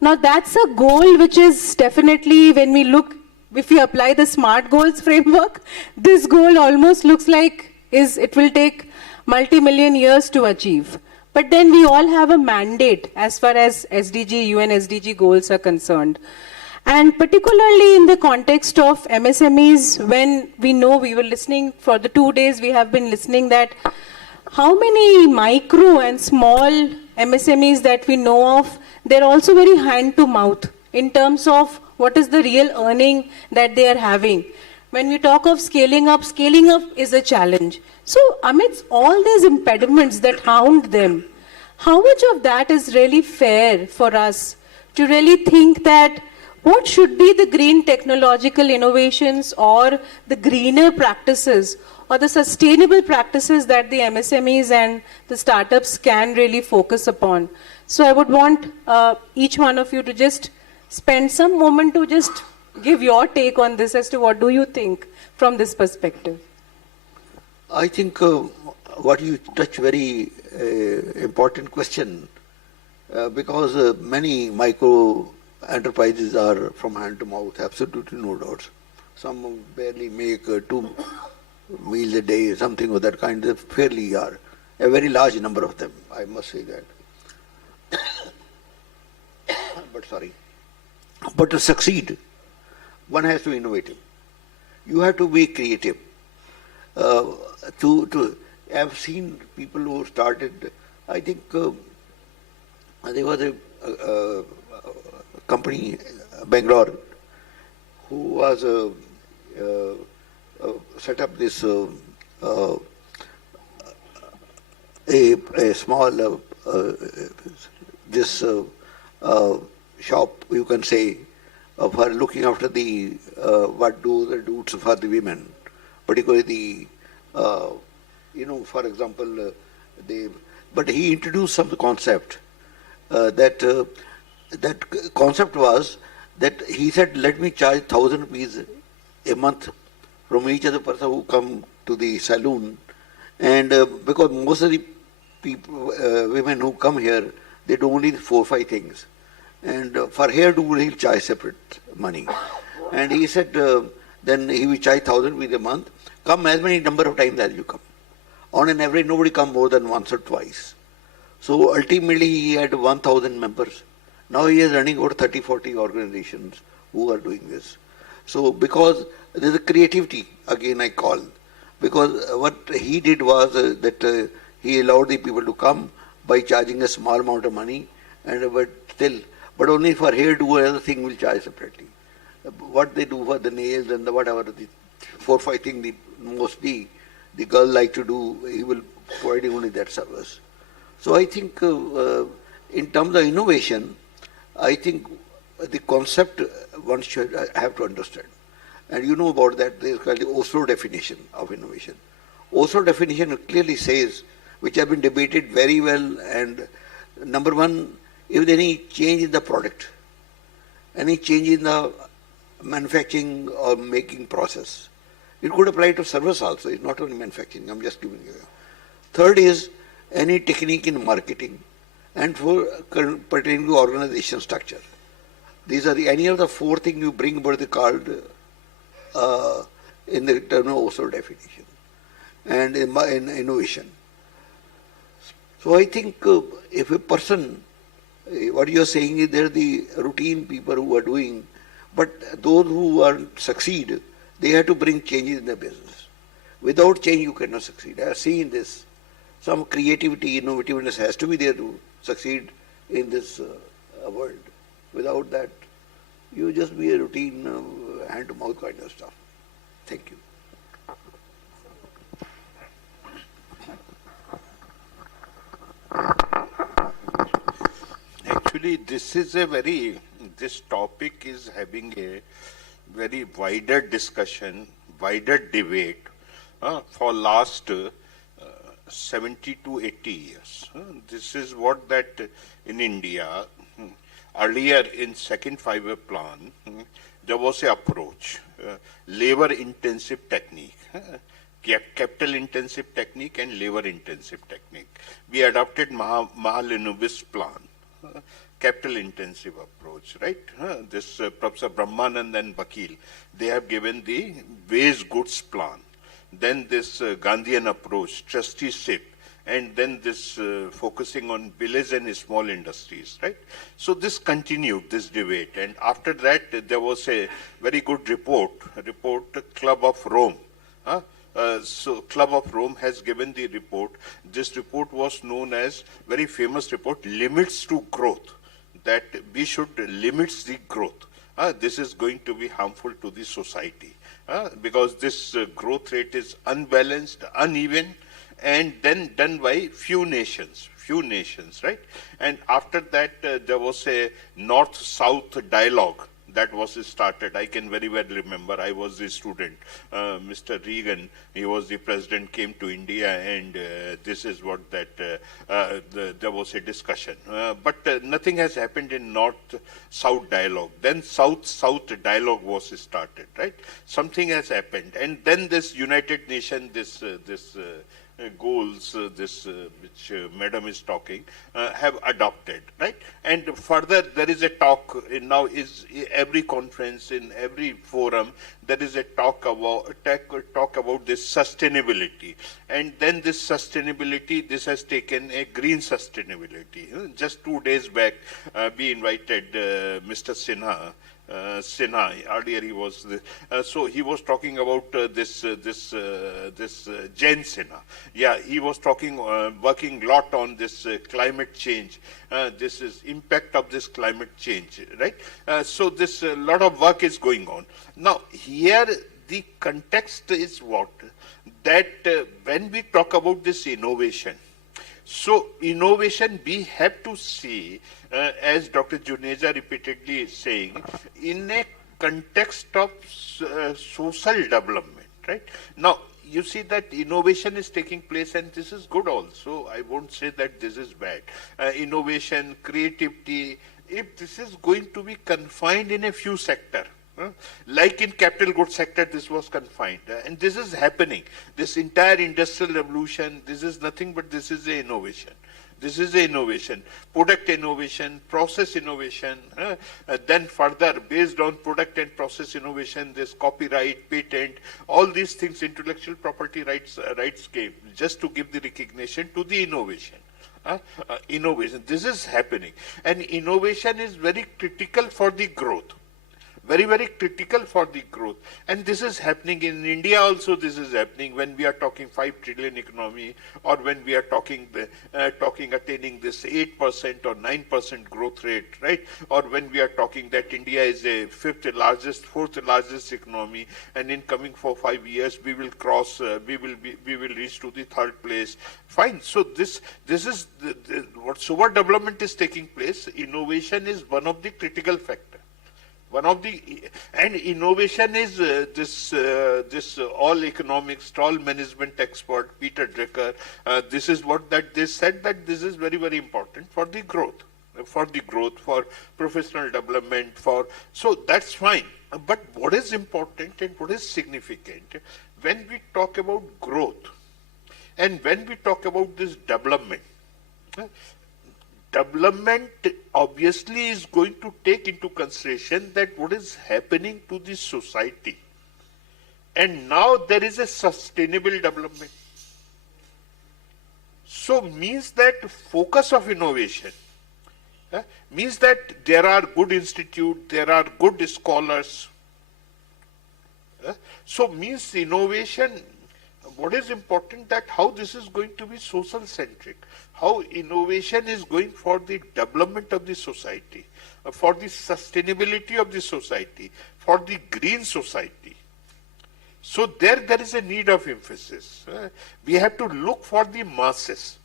Now that's a goal which is definitely, when we look, if we apply the SMART goals framework, this goal almost looks like it will take multi-million years to achieve. But then we all have a mandate as far as UN SDG goals are concerned. And particularly in the context of MSMEs, when we know, we were listening for the 2 days, we have been listening that how many micro and small MSMEs that we know of, they're also very hand to mouth in terms of what is the real earning that they are having. When we talk of scaling up is a challenge. So amidst all these impediments that hound them, how much of that is really fair for us to really think that what should be the green technological innovations or the greener practices or the sustainable practices that the MSMEs and the startups can really focus upon? So I would want each one of you to just spend some moment to just give your take on this as to what do you think from this perspective. I think what you touch very important question because many micro enterprises are from hand to mouth, absolutely no doubt. Some barely make 2 meals a day, something of that kind. They fairly are a very large number of them, I must say that. But to succeed, one has to be innovative. You have to be creative. I've seen people who started, I think there was a company, Bangalore, who was set up this a small shop, you can say, for looking after the what do the duties for the women, particularly the for example, but he introduced some concept that concept was that he said, let me charge 1,000 rupees a month from each other person who come to the saloon, and because most of the people, women who come here, they do only 4 or 5 things, and for hairdo he'll charge separate money, and he said then he will charge 1,000 rupees a month. Come as many number of times as you come. On an average, nobody come more than once or twice. So ultimately, he had 1,000 members. Now he is running over 30, 40 organizations who are doing this. So because there is a creativity, again I call, because what he did was that he allowed the people to come by charging a small amount of money, and but only for hairdo and other thing will charge separately. What they do for the nails and the whatever, the 4 or 5 things, mostly the girl like to do, he will provide only that service. So I think in terms of innovation, I think the concept one should have to understand. And you know about that, there is called the Oslo definition of innovation. Oslo definition clearly says, which have been debated very well, and number one, if there is any change in the product, any change in the manufacturing or making process, it could apply to service also. It's not only manufacturing. I'm just giving you. Third is any technique in marketing, and for pertaining to organization structure. These are any of the 4 things you bring about the called in the term of Oslo definition and in innovation. So I think if a person, what you are saying is there are the routine people who are doing, but those who are succeed, they have to bring changes in their business. Without change, you cannot succeed. I have seen this. Some creativity, innovativeness has to be there to succeed in this world. Without that, you just be a routine hand-to-mouth kind of stuff. Thank you. Actually, this topic is having a very wider discussion, wider debate for last 70 to 80 years. This is what that in India, earlier in second five-year plan, there was an approach, labor-intensive technique. Capital intensive technique and labor intensive technique. We adopted Mahalanobis plan, capital intensive approach, right? This Professor Brahmanand and Vakil, they have given the wage goods plan. Then this Gandhian approach, trusteeship, and then this focusing on village and small industries, right? So this continued, this debate. And after that, there was a very good report Club of Rome. So Club of Rome has given the report. This report was known as very famous report, Limits to Growth, that we should limit the growth. This is going to be harmful to the society because this growth rate is unbalanced, uneven, and then done by few nations, right? And after that, there was a North-South dialogue that was started. I can very well remember, I was a student. Mr. Reagan, he was the president, came to India, and this is what that, there was a discussion. But nothing has happened in North-South dialogue. Then South-South dialogue was started, right? Something has happened. And then this United Nations, this goals, which Madam is talking, have adopted, right? And further, there is a talk now is every conference, in every forum, there is a talk about this sustainability. And then this sustainability, this has taken a green sustainability. Just 2 days back, we invited Mr. Sinha. Earlier he was so he was talking about this Jain Sinha. Yeah, he was talking working lot on this climate change. This is impact of this climate change, right? So this lot of work is going on. Now here the context is what that when we talk about this innovation. So innovation, we have to see, as Dr. Juneja repeatedly is saying, in a context of social development, right? Now, you see that innovation is taking place, and this is good also. I won't say that this is bad. Innovation, creativity, if this is going to be confined in a few sectors, like in capital goods sector, this was confined. And this is happening. This entire industrial revolution, this is nothing but this is a innovation. This is a innovation. Product innovation, process innovation. Then further, based on product and process innovation, this copyright, patent, all these things, intellectual property rights came just to give the recognition to the innovation. Innovation. This is happening. And innovation is very critical for the growth. Very, very critical for the growth. And this is happening in India also. This is happening when we are talking 5 trillion economy, or when we are talking attaining this 8% or 9% growth rate, right? Or when we are talking that India is a fourth largest economy, and in coming 4-5 years we will cross, we will reach to the 3rd place. Fine. So this is what development is taking place. Innovation is one of the critical factors. And innovation is this all economics, all management expert, Peter Drucker, this is what that they said that this is very, very important for the growth, for professional development, so that's fine. But what is important and what is significant when we talk about growth and when we talk about this development, development obviously is going to take into consideration that what is happening to the society. And now there is a sustainable development. So means that focus of innovation means that there are good institutes, there are good scholars. So means innovation, what is important that how this is going to be social centric, how innovation is going for the development of the society, for the sustainability of the society, for the green society. So there is a need of emphasis. We have to look for the masses.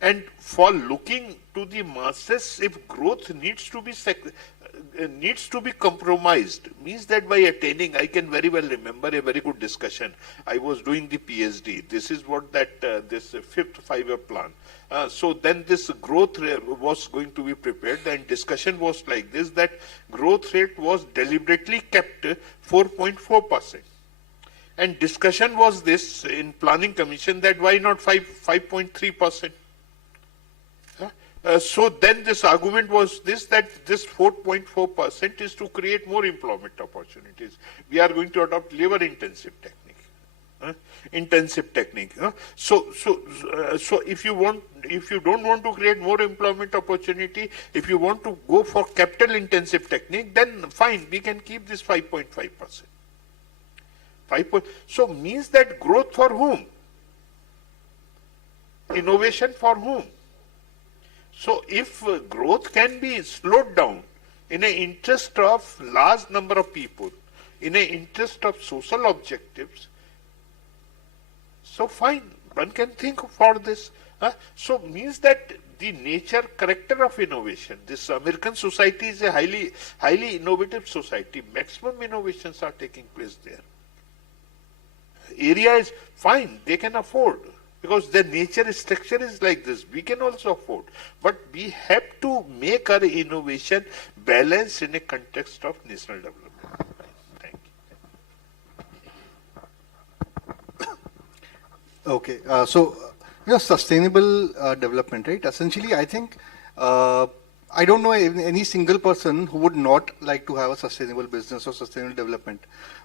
And for looking to the masses, if growth needs to be compromised, means that by attaining, I can very well remember a very good discussion. I was doing the PhD. This is what this fifth 5-year plan. So then this growth rate was going to be prepared, and discussion was like this, that growth rate was deliberately kept 4.4%. And discussion was this in planning commission, that why not 5.3%? So then this argument was this, that this 4.4% is to create more employment opportunities. We are going to adopt labor intensive technique. So if you don't want to create more employment opportunity, if you want to go for capital intensive technique, then fine, we can keep this 5.5%. So means that growth for whom? Innovation for whom? So if growth can be slowed down in an interest of large number of people, in an interest of social objectives, so fine, one can think for this. So means that the nature, character of innovation, this American society is a highly innovative society. Maximum innovations are taking place there. Area is fine, they can afford, because their nature structure is like this. We can also afford, but we have to make our innovation balanced in a context of national development. Thank you. Okay, sustainable development, right? Essentially, I think I don't know any single person who would not like to have a sustainable business or sustainable development.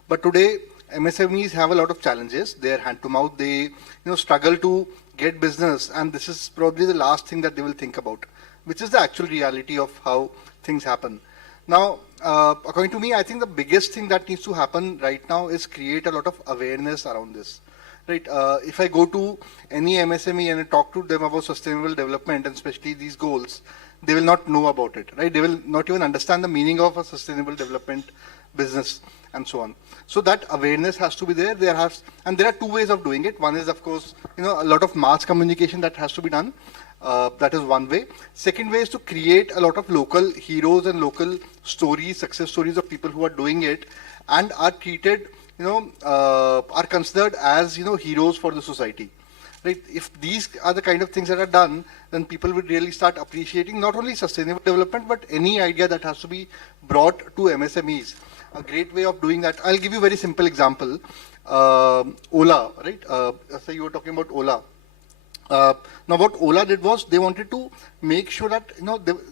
But today, MSMEs have a lot of challenges. They are hand to mouth. They struggle to get business, and this is probably the last thing that they will think about, which is the actual reality of how things happen. Now, according to me, I think the biggest thing that needs to happen right now is create a lot of awareness around this. Right? If I go to any MSME and I talk to them about sustainable development, and especially these goals, they will not know about it. Right? They will not even understand the meaning of a sustainable development business and so on. So that awareness has to be there. And there are two ways of doing it. One is, of course, a lot of mass communication that has to be done. That is one way. Second way is to create a lot of local heroes and local stories, success stories of people who are doing it and are treated, are considered as, heroes for the society. Right? If these are the kind of things that are done, then people would really start appreciating not only sustainable development, but any idea that has to be brought to MSMEs. A great way of doing that, I'll give you a very simple example. Ola, right? So you were talking about Ola. Now what Ola did was they wanted to make sure that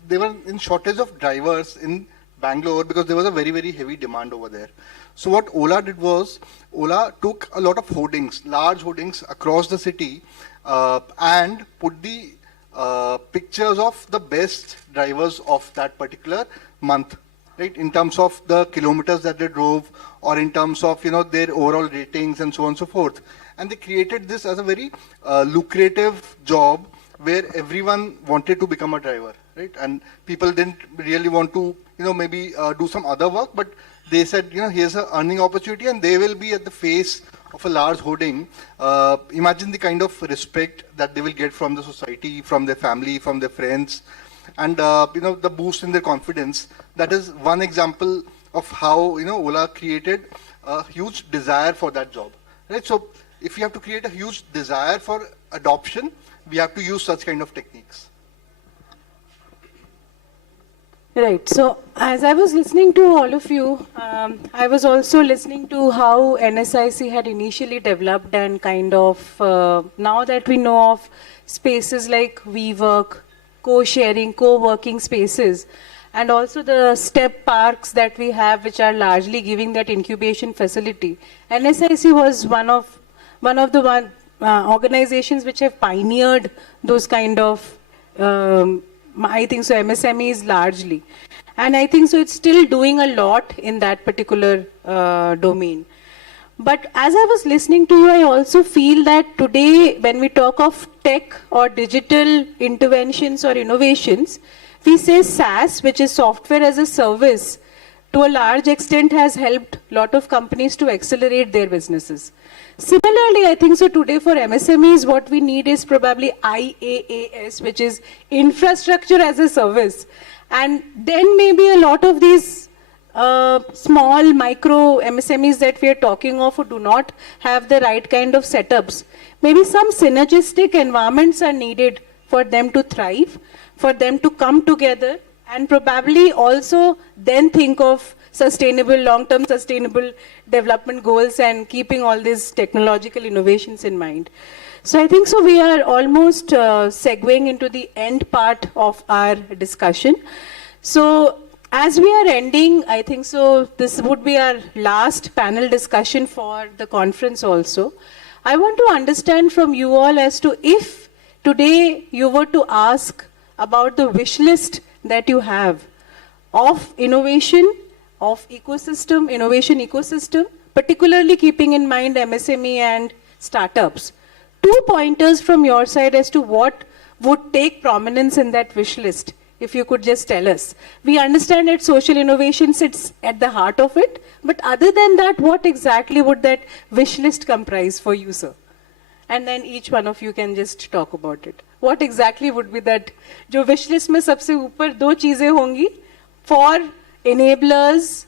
they were in shortage of drivers in Bangalore because there was a very, very heavy demand over there. So what Ola did was Ola took a lot of hoardings, large hoardings across the city, and put the pictures of the best drivers of that particular month. Right, in terms of the kilometers that they drove, or in terms of their overall ratings and so on and so forth. And they created this as a very lucrative job where everyone wanted to become a driver, right? And people didn't really want to maybe do some other work, but they said here's an earning opportunity, and they will be at the face of a large hoarding. Imagine the kind of respect that they will get from the society, from their family, from their friends, and the boost in their confidence. That is one example of how Ola created a huge desire for that job. Right? So if you have to create a huge desire for adoption, we have to use such kind of techniques. Right. So as I was listening to all of you, I was also listening to how NSIC had initially developed, and kind of now that we know of spaces like WeWork, co-sharing, co-working spaces, and also the step parks that we have, which are largely giving that incubation facility. NSIC was one of the organizations which have pioneered those kind of, I think so, MSMEs largely. And I think so it's still doing a lot in that particular domain. But as I was listening to you, I also feel that today when we talk of tech or digital interventions or innovations, we say SaaS, which is software as a service, to a large extent has helped a lot of companies to accelerate their businesses. Similarly, I think so today for MSMEs, what we need is probably IaaS, which is infrastructure as a service. And then maybe a lot of these small micro MSMEs that we are talking of who do not have the right kind of setups, maybe some synergistic environments are needed for them to thrive, for them to come together, and probably also then think of sustainable, long-term sustainable development goals and keeping all these technological innovations in mind. So I think so we are almost segueing into the end part of our discussion. So as we are ending, I think so this would be our last panel discussion for the conference also. I want to understand from you all as to if today you were to ask about the wish list that you have of innovation, of ecosystem, innovation ecosystem, particularly keeping in mind MSME and startups. 2 pointers from your side as to what would take prominence in that wish list, if you could just tell us. We understand that social innovation sits at the heart of it, but other than that, what exactly would that wish list comprise for you, sir? And then each one of you can just talk about it. What exactly would be that? जो wish list में सबसे ऊपर 2 चीजें होंगी for enablers,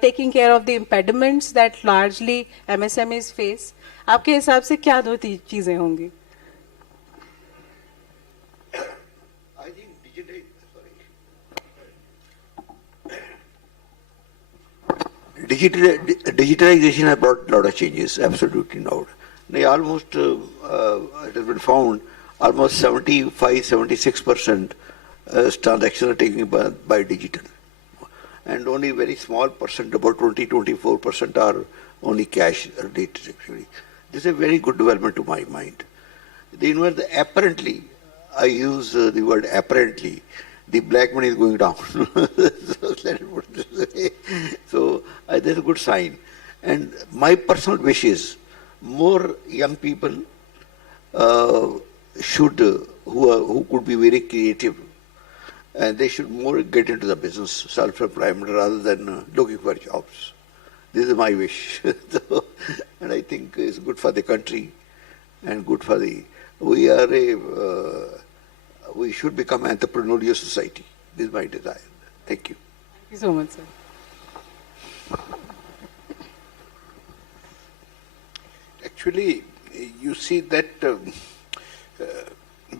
taking care of the impediments that largely MSMEs face. आपके हिसाब से क्या 2 चीजें होंगी? I think digitalization has brought a lot of changes, absolutely no doubt. Almost, it has been found, almost 75-76% transactions are taken by digital. And only very small percent, about 20-24% are only cash related actually. This is a very good development to my mind. Apparently, I use the word apparently, the black money is going down. So that's a good sign. And my personal wish is more young people who could be very creative, and they should more get into the business, self-employment, rather than looking for jobs. This is my wish. And I think it's good for the country and good for the... we should become an entrepreneurial society. This is my desire. Thank you. Thank you so much, sir. Actually, you see that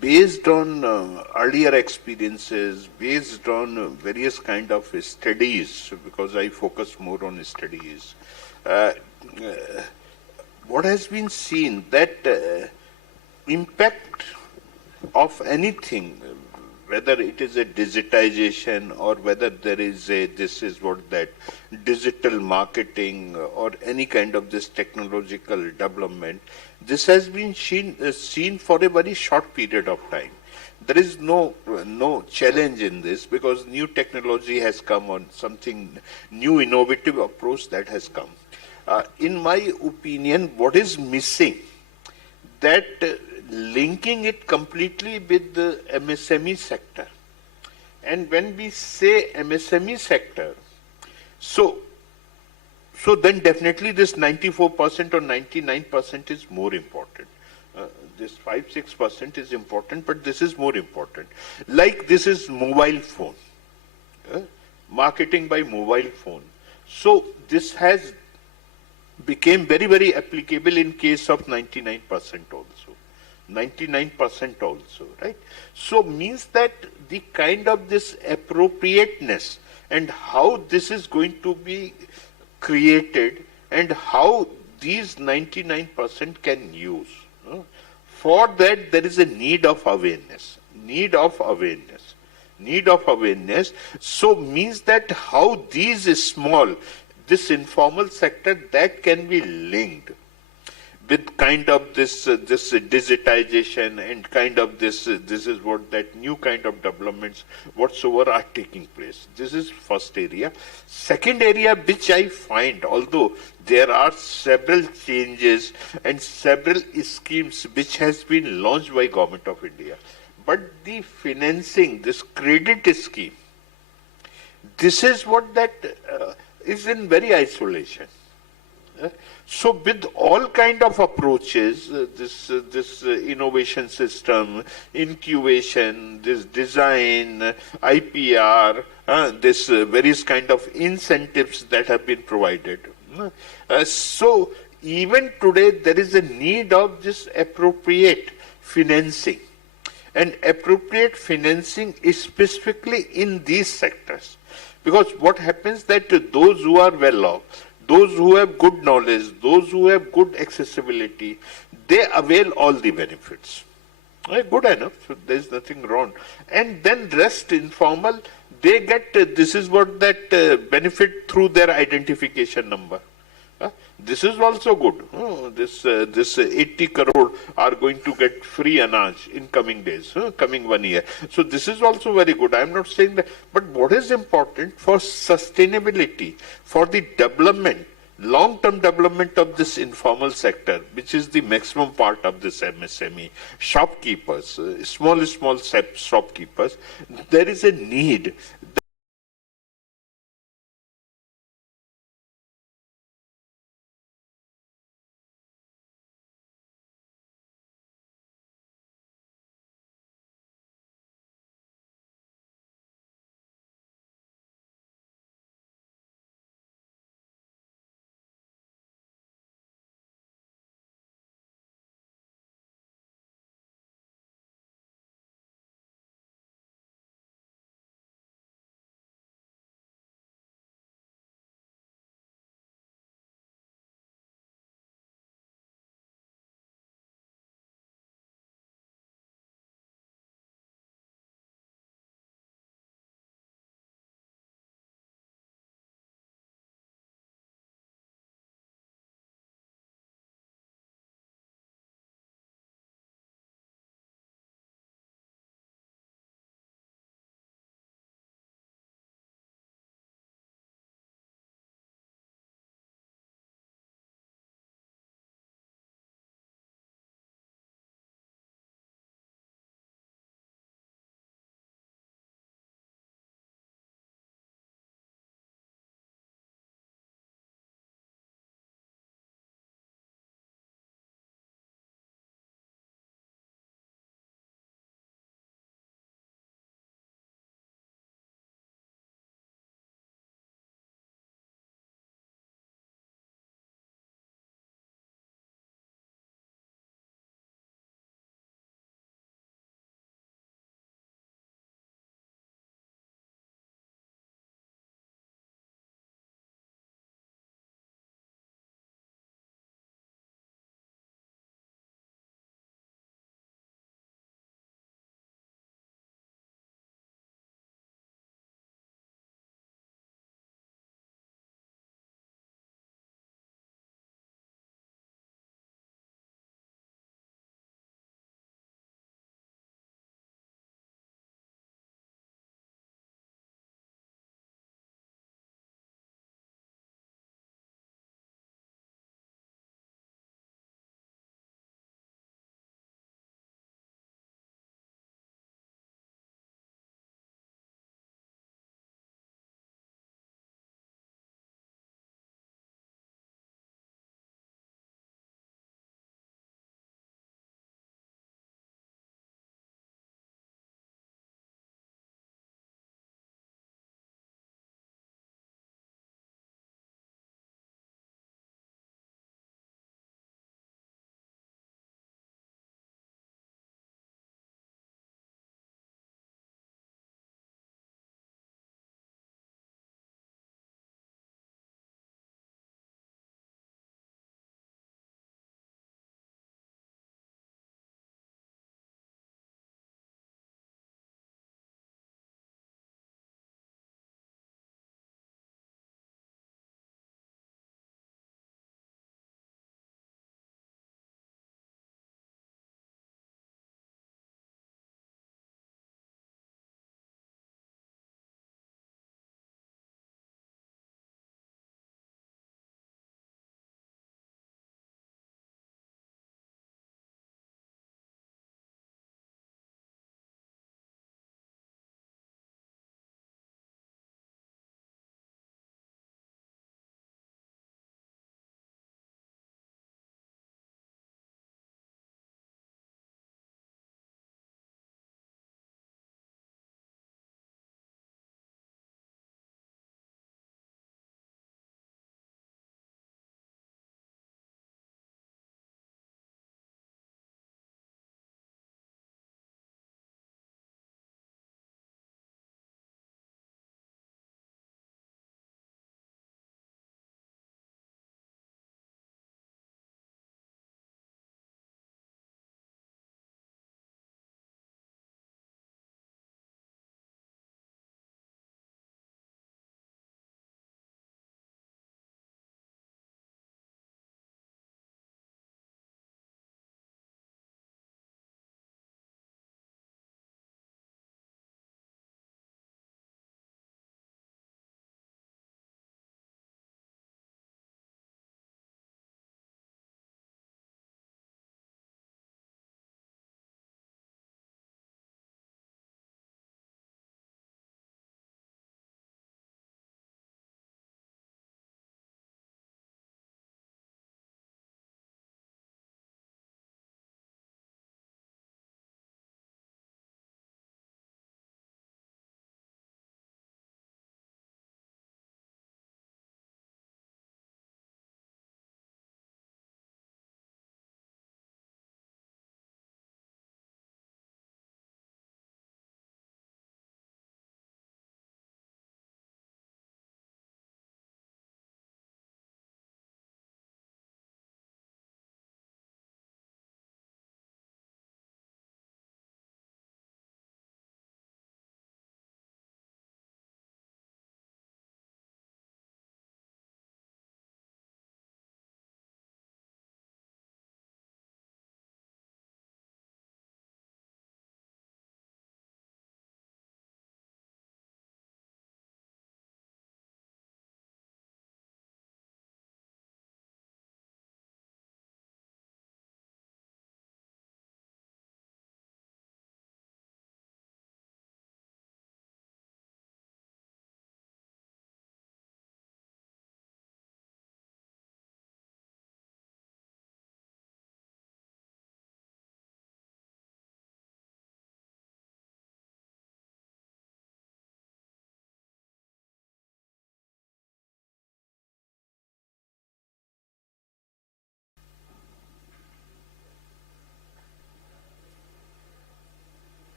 based on earlier experiences, based on various kind of studies, because I focus more on studies, what has been seen that impact of anything, whether it is a digitization or whether there is a, this is what that, digital marketing or any kind of this technological development, this has been seen for a very short period of time. There is no challenge in this because new technology has come on, something new innovative approach that has come. In my opinion, what is missing, that linking it completely with the MSME sector. And when we say MSME sector, so then definitely this 94% or 99% is more important. This 5-6% is important, but this is more important. Like this is mobile phone, marketing by mobile phone. So this has became very, very applicable in case of 99% also. 99% also, right? So means that the kind of this appropriateness and how this is going to be created and how these 99% can use. For that, there is a need of awareness, need of awareness, need of awareness. So means that how these small, this informal sector that can be linked. with kind of this digitization and kind of this is what that new kind of developments whatsoever are taking place. This is first area. Second area which I find, although there are several changes and several schemes which has been launched by Government of India, but the financing, this credit scheme, this is what that is in very isolation. So with all kind of approaches, this innovation system, incubation, this design, IPR, this various kind of incentives that have been provided. So even today there is a need of this appropriate financing, and appropriate financing is specifically in these sectors, because what happens that those who are well off, those who have good knowledge, those who have good accessibility, they avail all the benefits. Good enough, so there is nothing wrong. And then rest informal, they get, this is what that benefit through their identification number. This is also good. This 80 crore are going to get free anaj in coming days, coming 1 year. So this is also very good. I am not saying that, but what is important for sustainability, for the development, long-term development of this informal sector, which is the maximum part of this MSME, shopkeepers, small shopkeepers, there is a need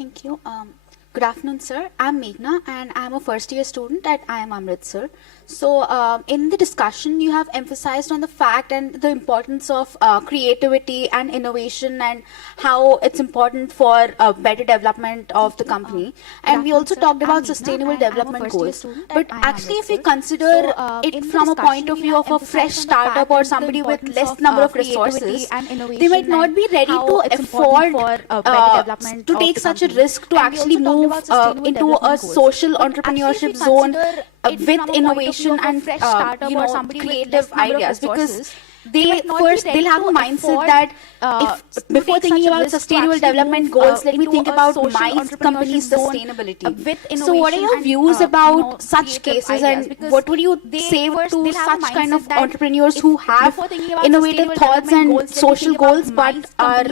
Thank you. Good afternoon, sir. I'm Meghna, and I'm a first-year student at IIM Amritsar. So, in the discussion, you have emphasized on the fact and the importance of creativity and innovation, and how it's important for better development of the company. And we also talked about sustainable development goals. But actually, if we consider it from a point of view of a fresh startup or somebody with less number of resources, they might not be ready to afford to take such a risk to actually move into a social entrepreneurship zone with innovation and creative ideas, because they'll have a mindset that if before thinking about sustainable development goals, let me think about my company's sustainability. So what are your views about such cases, and what would you say to such kind of entrepreneurs who have innovative thoughts and social goals but are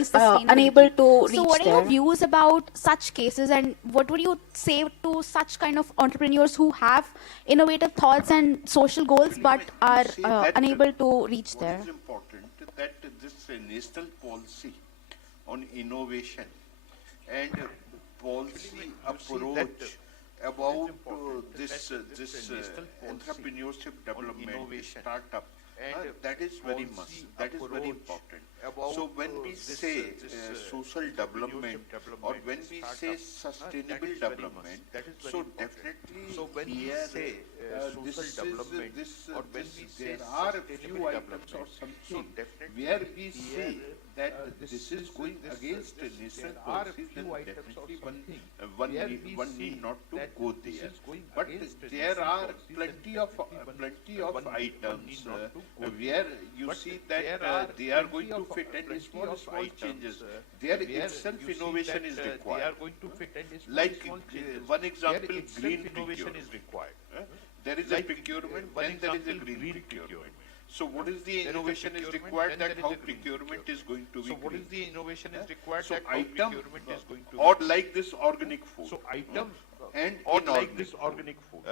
unable to reach there? So what are your views about such cases, and what would you say to such kind of entrepreneurs who have innovative thoughts and social goals but are unable to reach there? It is important that this national policy on innovation and policy approach about this entrepreneurship development startup, that is very much, that is very important. So when we say social development or when we say sustainable development, so definitely here there are a few items or something where we say that this is going against the national policies, then definitely one need not to go there. But there are plenty of items where you see that they are going to fit, and small changes, there itself innovation is required. Like one example, green procurement. There is a procurement, then there is a green procurement. So what is the innovation is required, that how procurement is going to be? So what is the innovation is required, that how procurement is going to be? Or like this organic food. So item and or like this organic food.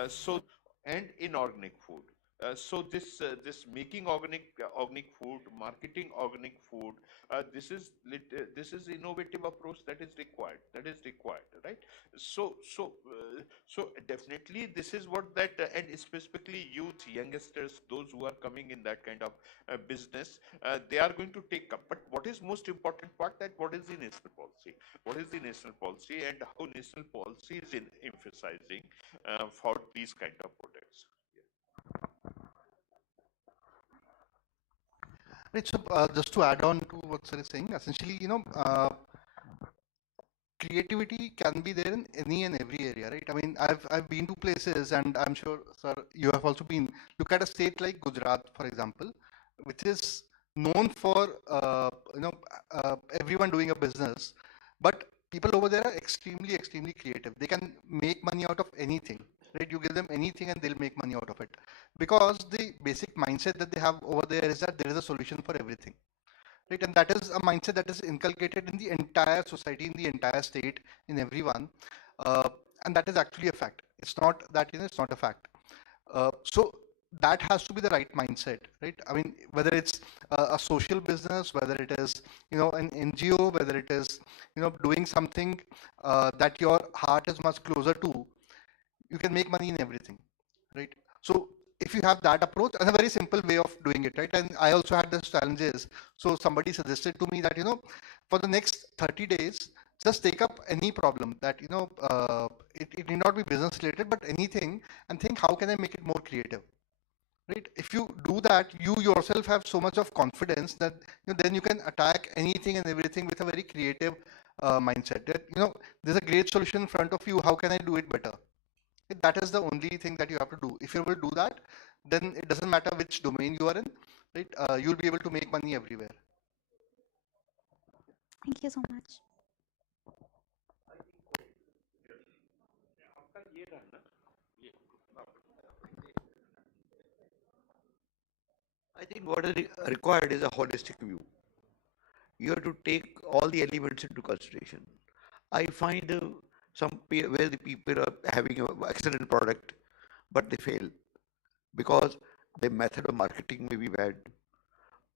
And inorganic food. So this making organic food, marketing organic food, this is innovative approach that is required. Right? So definitely this is what that and specifically youth, youngsters, those who are coming in that kind of business, they are going to take up. But what is most important part, that what is the national policy? What is the national policy, and how national policy is emphasizing for these kind of products? Right, so just to add on to what sir is saying, essentially, creativity can be there in any and every area, right? I mean, I've been to places, and I'm sure, sir, you have also been. Look at a state like Gujarat, for example, which is known for everyone doing a business, but people over there are extremely creative. They can make money out of anything, right? You give them anything and they'll make money out of it, because the basic mindset that they have over there is that there is a solution for everything. Right, and that is a mindset that is inculcated in the entire society, in the entire state, in everyone, and that is actually a fact. It's not that it's not a fact. So that has to be the right mindset, right? I mean, whether it's a social business, whether it is an NGO, whether it is doing something that your heart is much closer to, you can make money in everything, right? So if you have that approach, and a very simple way of doing it, right? And I also had those challenges. So somebody suggested to me that, for the next 30 days, just take up any problem that, it need not be business related, but anything, and think, how can I make it more creative? Right? If you do that, you yourself have so much of confidence that then you can attack anything and everything with a very creative mindset. That, there's a great solution in front of you. How can I do it better? That is the only thing that you have to do. If you will do that, then it doesn't matter which domain you are in, right? You'll be able to make money everywhere. Thank you so much. I think what is required is a holistic view. You have to take all the elements into consideration. I find where the people are having an excellent product, but they fail because their method of marketing may be bad.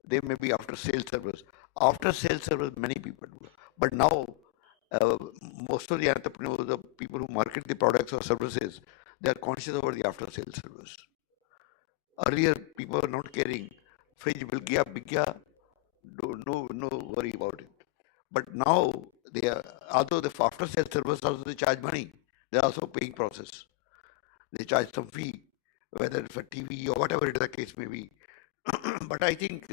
They may be after sales service. After sales service, many people do. But now uh, most of the entrepreneurs, the people who market the products or services, they are conscious about the after sales service. Earlier, people were not caring. Fridge will big no worry about it. But now, they are, although the after sales service also they charge money, they are also paying process. They charge some fee, whether it's for TV or whatever it is the case may be. But I think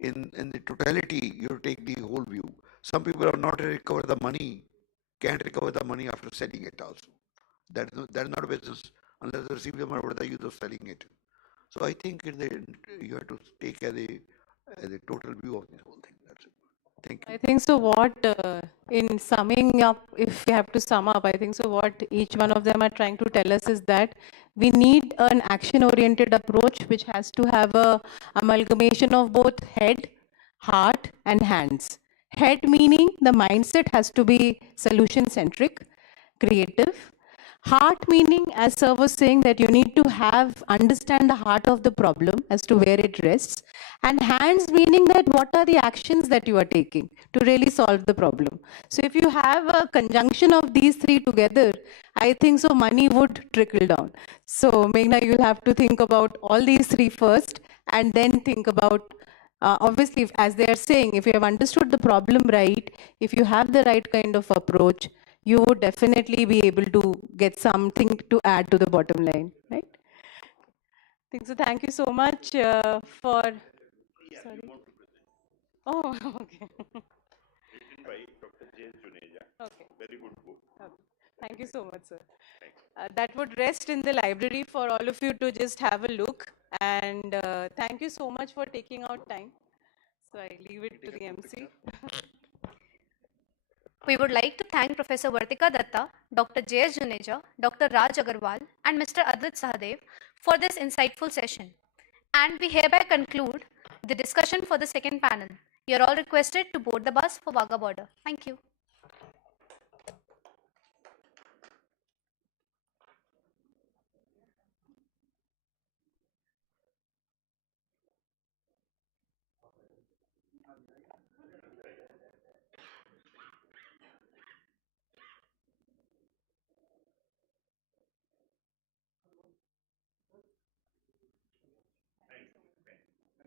in the totality, you take the whole view. Some people are not recover the money, can't recover the money after selling it also. That is not a business unless they receive the money. What is the use of selling it? So I think you have to take as a total view of this whole thing. That's it. Thank you. I think so what, in summing up, if we have to sum up, I think so what each one of them are trying to tell us is that we need an action-oriented approach which has to have a amalgamation of both head, heart and hands. Head meaning the mindset has to be solution-centric, creative. Heart meaning, as sir was saying, that you need to understand the heart of the problem as to where it rests. And hands meaning that what are the actions that you are taking to really solve the problem. So if you have a conjunction of these three together, I think so money would trickle down. So Meghna, you'll have to think about all these three first and then think about obviously, as they are saying, if you have understood the problem right, if you have the right kind of approach, you would definitely be able to get something to add to the bottom line, right? So thank you so much for... Sorry. Oh, okay. Written by Dr. J. Juneja. Okay. Very good book. Okay. Thank you so much, sir. That would rest in the library for all of you to just have a look. And thank you so much for taking out time. So I leave it to the MC. We would like to thank Professor Vartika Datta, Dr. J.S. Juneja, Dr. Raj Agarwal, and Mr. Adrit Sahadev for this insightful session. And we hereby conclude the discussion for the second panel. You are all requested to board the bus for Wagah border. Thank you.